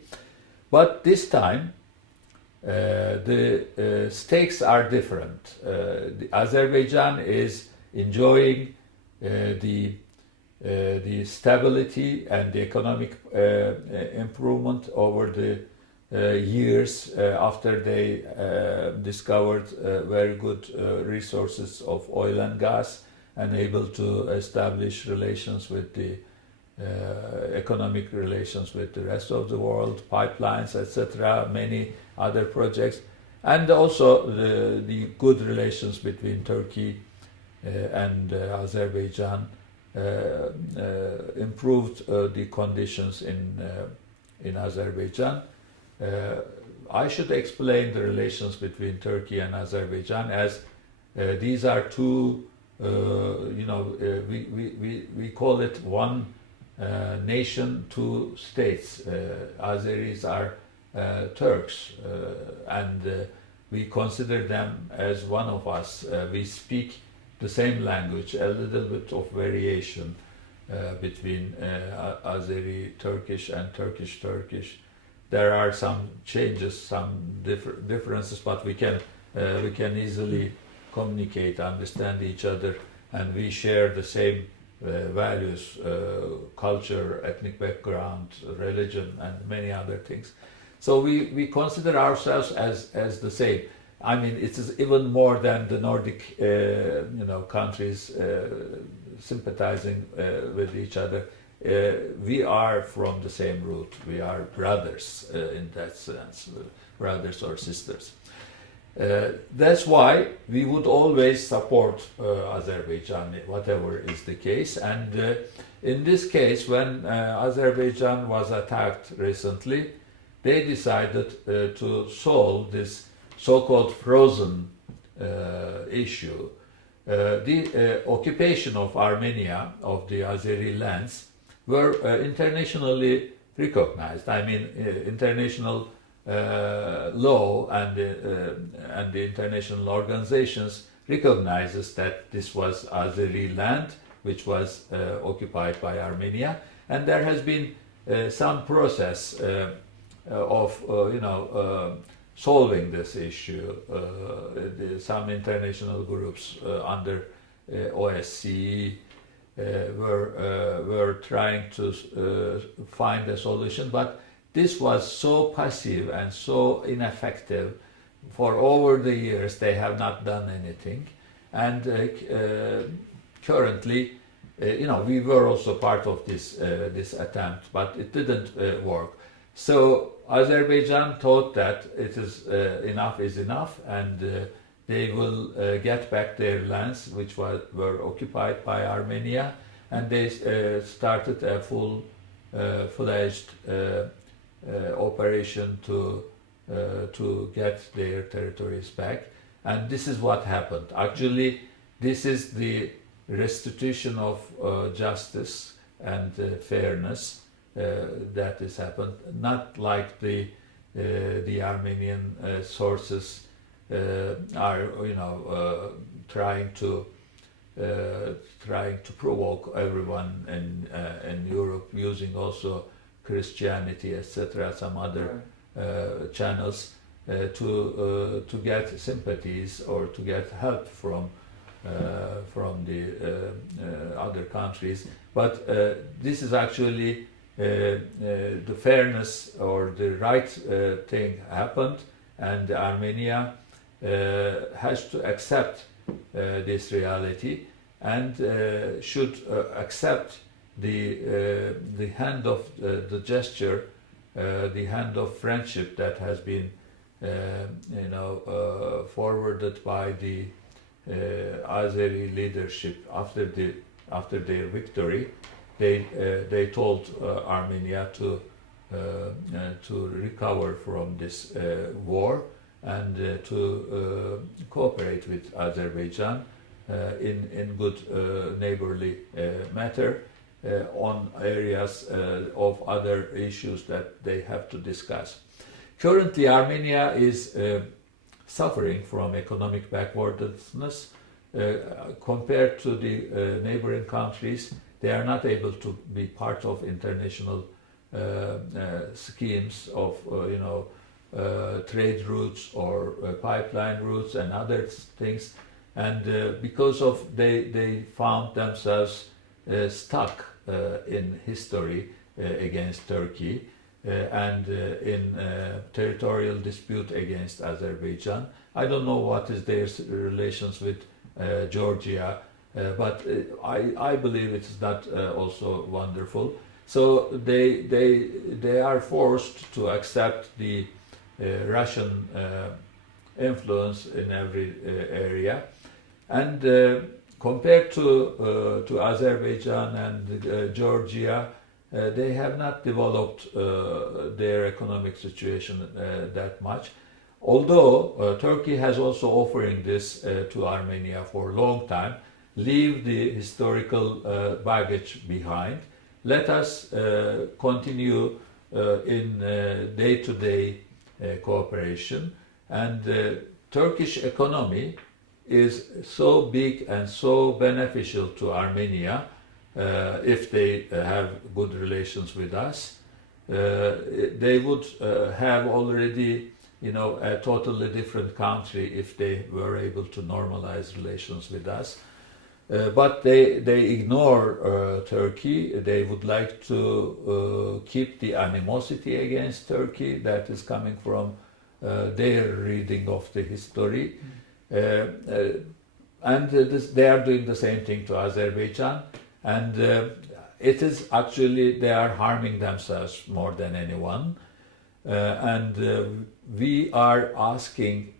But this time the stakes are different. The Azerbaijan is enjoying the stability and the economic improvement over the years after they discovered very good resources of oil and gas and able to establish relations with the economic relations with the rest of the world, pipelines, etc., many other projects, and also the good relations between Turkey and Azerbaijan improved the conditions in Azerbaijan. I should explain the relations between Turkey and Azerbaijan as these are two, we call it one nation, two states. Azeris are Turks, and we consider them as one of us. We speak the same language, a little bit of variation between Azeri Turkish and Turkish Turkish. There are some changes, some differences, but we can easily communicate, understand each other, and we share the same values, culture, ethnic background, religion, and many other things. So we consider ourselves as the same. I mean, it is even more than the Nordic, countries sympathizing with each other. We are from the same root. We are brothers in that sense, brothers or sisters. That's why we would always support Azerbaijan, whatever is the case. And in this case, when Azerbaijan was attacked recently, they decided to solve this so-called frozen issue. The occupation of Armenia, of the Azeri lands, were internationally recognized. I mean, international law and the international organizations recognizes that this was Azeri land, which was occupied by Armenia, and there has been some process of solving this issue. Some international groups under OSCE were trying to find a solution, but this was so passive and so ineffective. For over the years, they have not done anything, and currently, we were also part of this attempt, but it didn't work. So Azerbaijan thought that it is enough is enough, and they will get back their lands, which were occupied by Armenia, and they started a full-fledged operation to get their territories back. And this is what happened. Actually, this is the restitution of justice and fairness that has happened. Not like the Armenian sources are, trying to provoke everyone in Europe using also Christianity, etc., some other channels to get sympathies or to get help from from the other countries. But this is actually the fairness or the right thing happened, and Armenia has to accept this reality and should accept the hand of the gesture, the hand of friendship that has been forwarded by the Azeri leadership after their victory. They told Armenia to recover from this war and to cooperate with Azerbaijan in good neighborly matter on areas of other issues that they have to discuss. Currently, Armenia is suffering from economic backwardness compared to the neighboring countries. They are not able to be part of international schemes of trade routes or pipeline routes and other things, and because of they found themselves stuck in history against Turkey and in territorial dispute against Azerbaijan. I don't know what is their relations with Georgia, but I believe it is not also wonderful. So they are forced to accept the Russian influence in every area, and compared to Azerbaijan and Georgia, they have not developed their economic situation that much. Although Turkey has also offering this to Armenia for a long time, leave the historical baggage behind. Let us continue in day-to-day cooperation, and Turkish economy is so big and so beneficial to Armenia if they have good relations with us. They would have already, a totally different country if they were able to normalize relations with us. But they ignore Turkey. They would like to keep the animosity against Turkey that is coming from their reading of the history. And they are doing the same thing to Azerbaijan. And it is actually, they are harming themselves more than anyone. And we are asking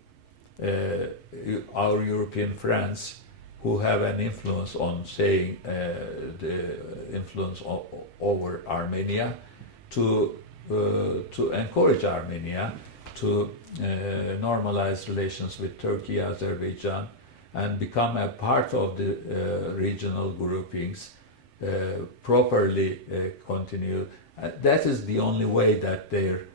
our European friends who have an influence on saying the influence over Armenia to encourage Armenia to normalize relations with Turkey, Azerbaijan, and become a part of the regional groupings, properly continue. That is the only way that their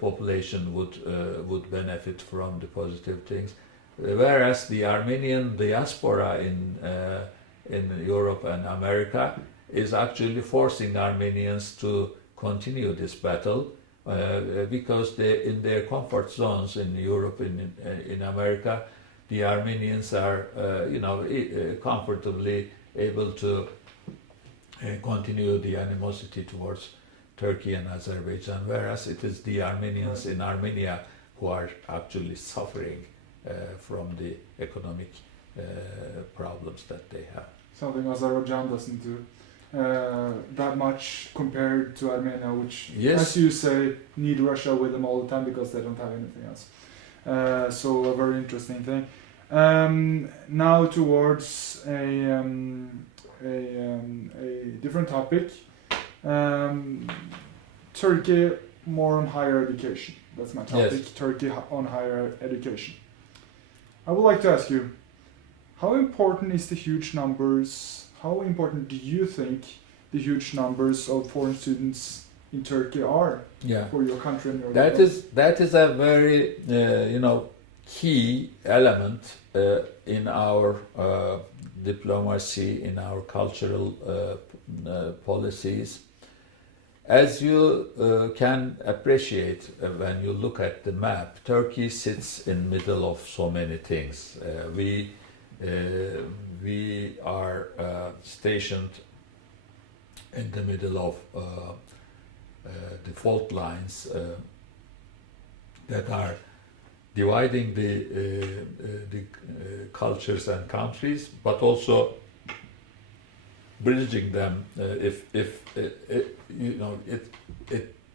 population would benefit from the positive things. Whereas the Armenian diaspora in Europe and America is actually forcing Armenians to continue this battle because in their comfort zones in Europe and in America, the Armenians are comfortably able to continue the animosity towards Turkey and Azerbaijan, whereas it is the Armenians in Armenia who are actually suffering from the economic problems that they have. Something Azerbaijan doesn't do that much compared to Armenia, which, yes, as you say, need Russia with them all the time because they don't have anything else. So a very interesting thing. Now towards a different topic. Turkey more on higher education. That's my topic. Yes. Turkey on higher education. I would like to ask you, how important is the huge numbers? How important do you think the huge numbers of foreign students in Turkey are for your country and your That is a very key element in our diplomacy, in our cultural policies. As you can appreciate when you look at the map, Turkey sits in the middle of so many things. We we are stationed in the middle of the fault lines that are dividing the cultures and countries, but also bridging them. It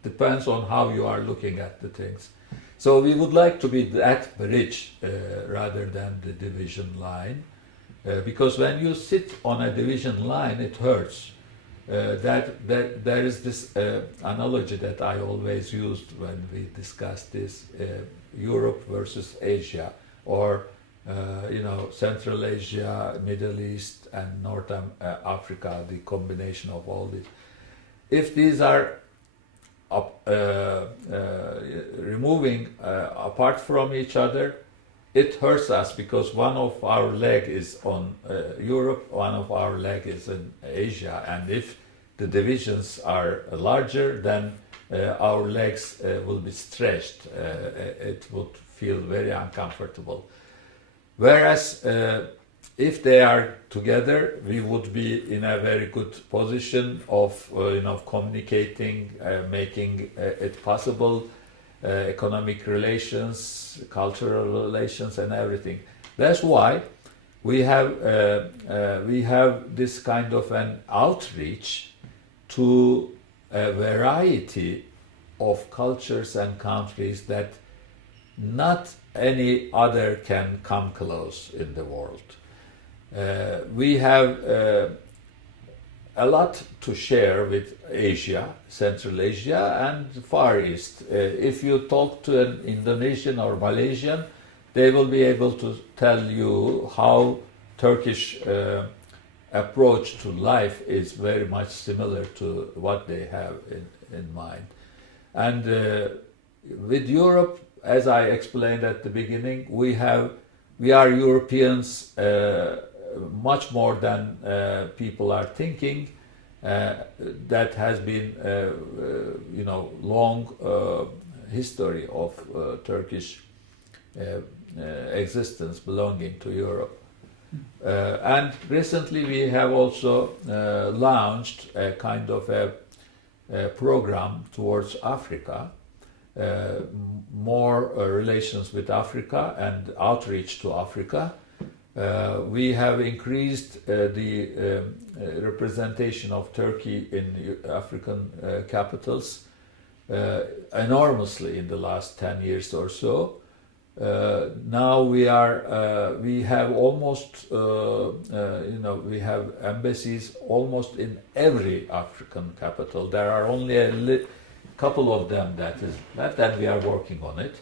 depends on how you are looking at the things. So we would like to be that bridge rather than the division line, because when you sit on a division line, it hurts. That there is this analogy that I always used when we discussed this: Europe versus Asia, or Central Asia, Middle East, and North Africa. The combination of all these. If these are removing apart from each other, it hurts us because one of our leg is on Europe, one of our leg is in Asia, and if the divisions are larger, then our legs will be stretched. It would feel very uncomfortable. Whereas if they are together, we would be in a very good position of communicating, making it possible, economic relations, cultural relations, and everything. That's why we have this kind of an outreach to a variety of cultures and countries that not any other can come close in the world. We have a lot to share with Asia, Central Asia, and Far East. If you talk to an Indonesian or Malaysian, they will be able to tell you how Turkish approach to life is very much similar to what they have in mind. And with Europe, as I explained at the beginning, we are Europeans much more than people are thinking. That has been long history of Turkish existence belonging to Europe. And recently we have also launched a kind of a program towards Africa, more relations with Africa and outreach to Africa. We have increased the representation of Turkey in African capitals enormously in the last 10 years or so. Now we have almost, we have embassies almost in every African capital. There are only a couple of them that is left, and we are working on it.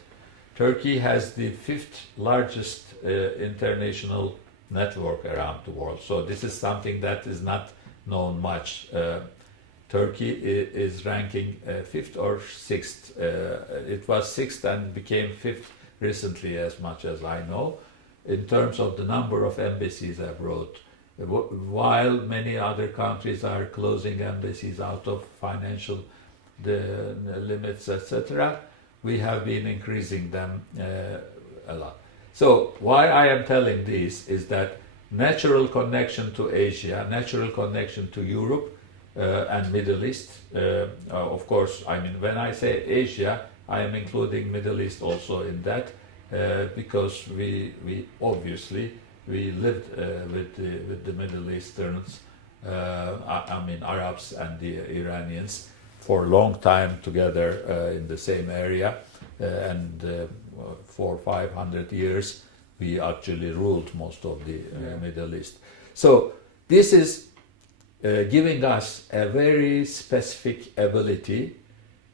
Turkey has the 5th largest international network around the world. So this is something that is not known much. Turkey is ranking 5th or 6th. It was 6th and became 5th recently, as much as I know, in terms of the number of embassies abroad. While many other countries are closing embassies out of financial limits, etc., we have been increasing them a lot. So why I am telling this is that natural connection to Asia, natural connection to Europe and Middle East. Of course, I mean, when I say Asia, I am including Middle East also in that, because we obviously lived with the Middle Easterns, I mean Arabs and the Iranians, for a long time together in the same area, and 400 or 500 years we actually ruled most of the Middle East. So this is giving us a very specific ability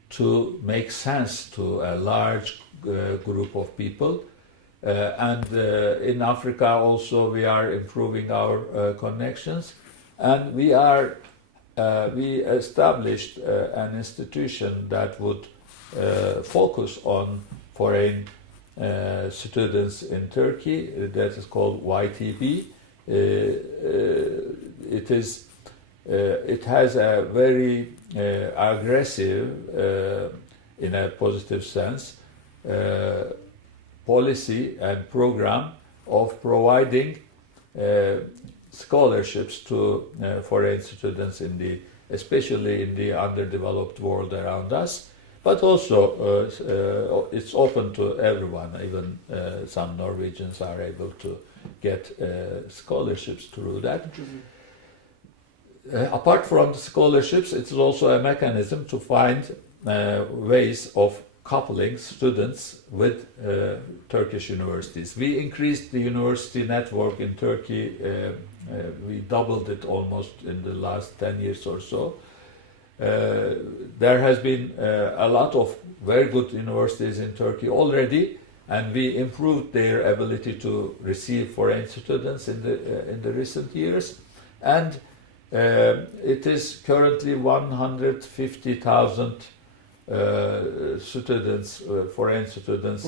to make sense to a large group of people. And in Africa also we are improving our connections, and we established an institution that would focus on foreign students in Turkey, that is called YTB. It has a very aggressive, in a positive sense, policy and program of providing scholarships to foreign students especially in the underdeveloped world around us. But also it's open to everyone. Even some Norwegians are able to get scholarships through that. Apart from the scholarships, it's also a mechanism to find ways of coupling students with Turkish universities. We increased the university network in Turkey. We doubled it almost in the last 10 years or so. There has been a lot of very good universities in Turkey already, and we improved their ability to receive foreign students in the recent years. And it is currently 150,000 students, foreign students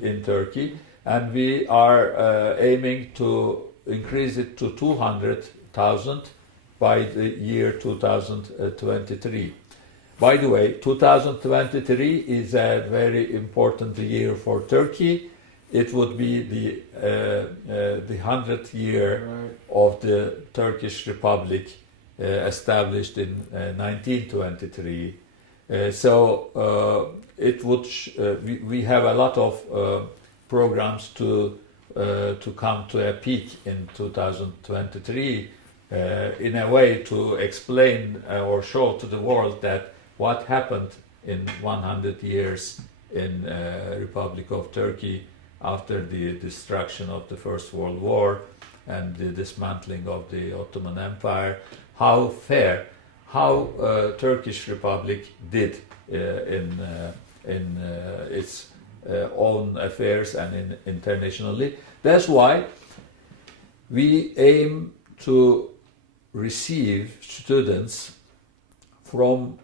in Turkey, and we are aiming to increase it to 200,000 by the year 2023. By the way, 2023 is a very important year for Turkey. It would be the 100th year of the Turkish Republic, established in 1923. It would. We have a lot of programs to come to a peak in 2023, in a way to explain or show to the world that what happened in 100 years in Republic of Turkey after the destruction of the First World War and the dismantling of the Ottoman Empire, how Turkish Republic did in its own affairs and internationally. That's why we aim to receive students from,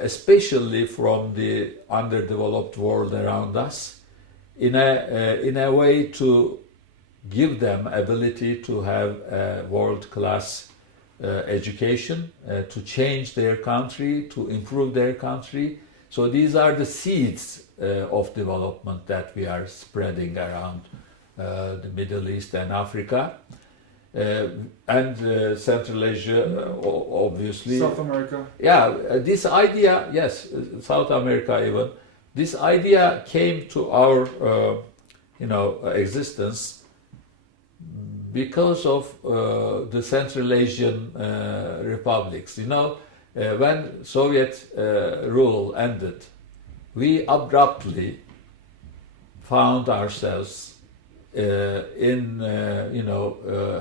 especially from the underdeveloped world around us, in a way to give them ability to have a world-class education, to change their country, to improve their country. So these are the seeds of development that we are spreading around the Middle East and Africa. And Central Asia, obviously. South America. Yeah, this idea, yes, South America even. This idea came to our, existence because of the Central Asian republics. When Soviet rule ended, we abruptly found ourselves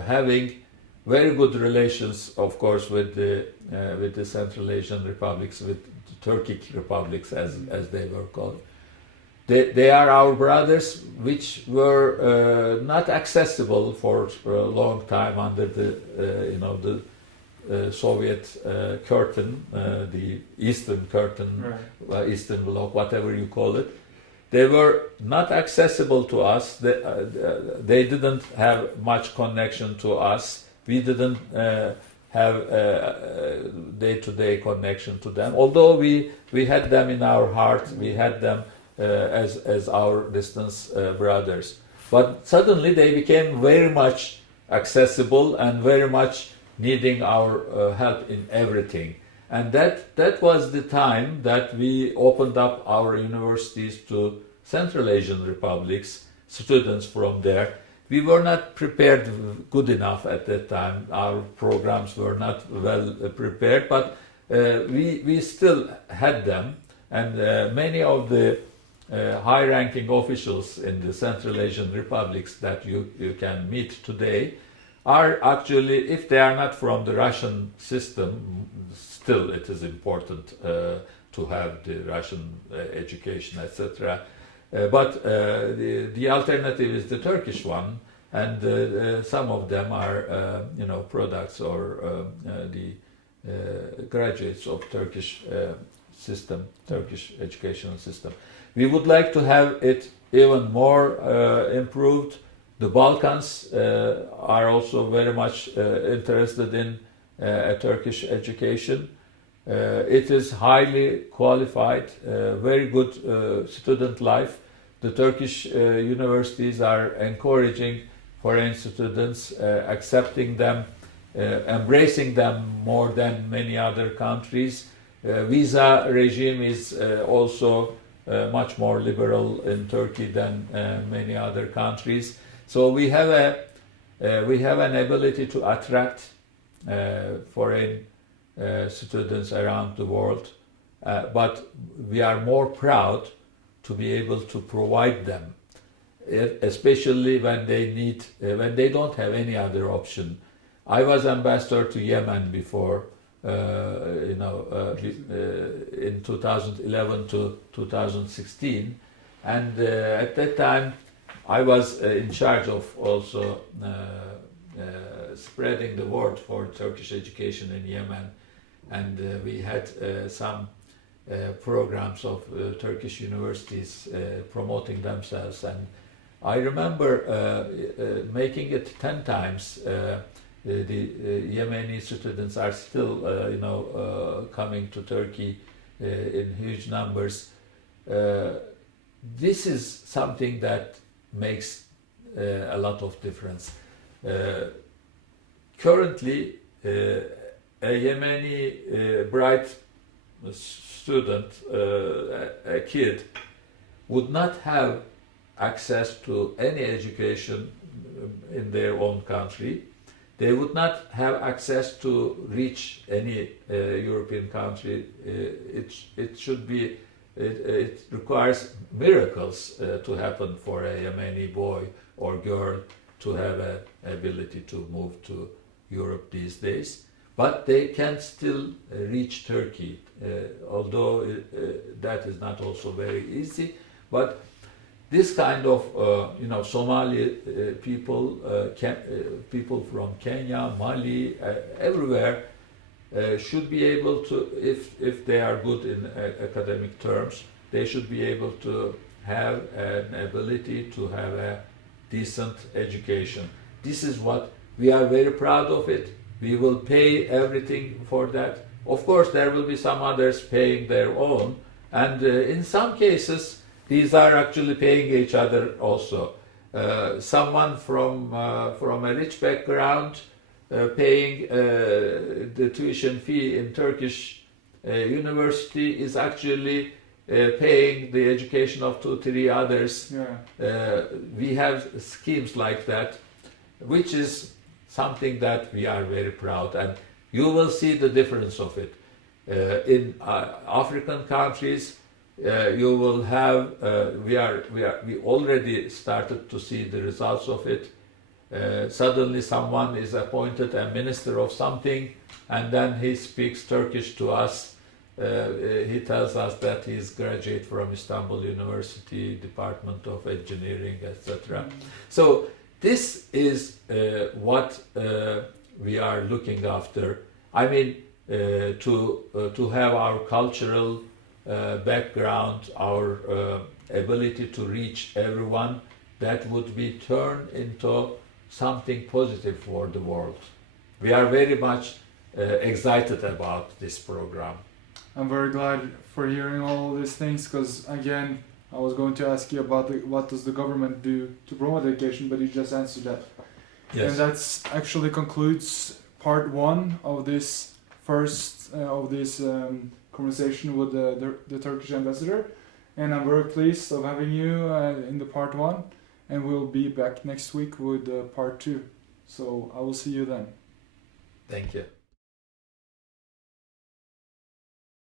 having very good relations, of course, with the Central Asian republics, with the Turkic republics, as they were called. They are our brothers, which were not accessible for a long time under the Soviet curtain, the Eastern curtain, Eastern Bloc, whatever you call it. They were not accessible to us. They didn't have much connection to us. We didn't have a day-to-day connection to them. Although we had them in our heart, we had them as our distant brothers. But suddenly they became very much accessible and very much needing our help in everything. And that was the time that we opened up our universities to Central Asian republics, students from there. We were not prepared good enough at that time. Our programs were not well prepared, but we still had them. And many of the high-ranking officials in the Central Asian republics that you can meet today are actually, if they are not from the Russian system, still it is important to have the Russian education, etc. But the alternative is the Turkish one, and some of them are products or the graduates of Turkish system, Turkish educational system. We would like to have it even more improved. The Balkans are also very much interested in a Turkish education. It is highly qualified, very good student life. The Turkish universities are encouraging foreign students, accepting them, embracing them more than many other countries. Visa regime is also much more liberal in Turkey than many other countries. So we have an ability to attract foreign students around the world, but we are more proud to be able to provide them, especially when they don't have any other option. I was ambassador to Yemen before, in 2011 to 2016, and at that time I was in charge of also spreading the word for Turkish education in Yemen, and we had some programs of Turkish universities promoting themselves, and I remember making it 10 times. The Yemeni students are still, coming to Turkey in huge numbers. This is something that makes a lot of difference. Currently, a Yemeni bright student, a kid, would not have access to any education in their own country. They would not have access to reach any European country. It requires miracles to happen for a Yemeni boy or girl to have an ability to move to Europe these days. But they can still reach Turkey, although that is not also very easy. But this kind of, Somali people, people from Kenya, Mali, everywhere, should be able to, if they are good in academic terms, they should be able to have an ability to have a decent education. This is what we are very proud of it. We will pay everything for that. Of course, there will be some others paying their own, and in some cases, these are actually paying each other also. Someone from a rich background paying the tuition fee in Turkish university is actually paying the education of 2-3 others. Yeah. We have schemes like that, which is something that we are very proud, and you will see the difference of it. In African countries, you will have, we already started to see the results of it. Suddenly someone is appointed a minister of something, and then he speaks Turkish to us. He tells us that he is graduate from Istanbul University, Department of Engineering, etc. So this is what we are looking after. I mean, to have our cultural background, our ability to reach everyone, that would be turned into something positive for the world. We are very much excited about this program. I'm very glad for hearing all these things, because again, I was going to ask you about what does the government do to promote education, but you just answered that. Yes. And that's actually concludes part 1 of this first conversation with the Turkish ambassador, and I'm very pleased of having you in the part 1, and we'll be back next week with part 2. So I will see you then. Thank you.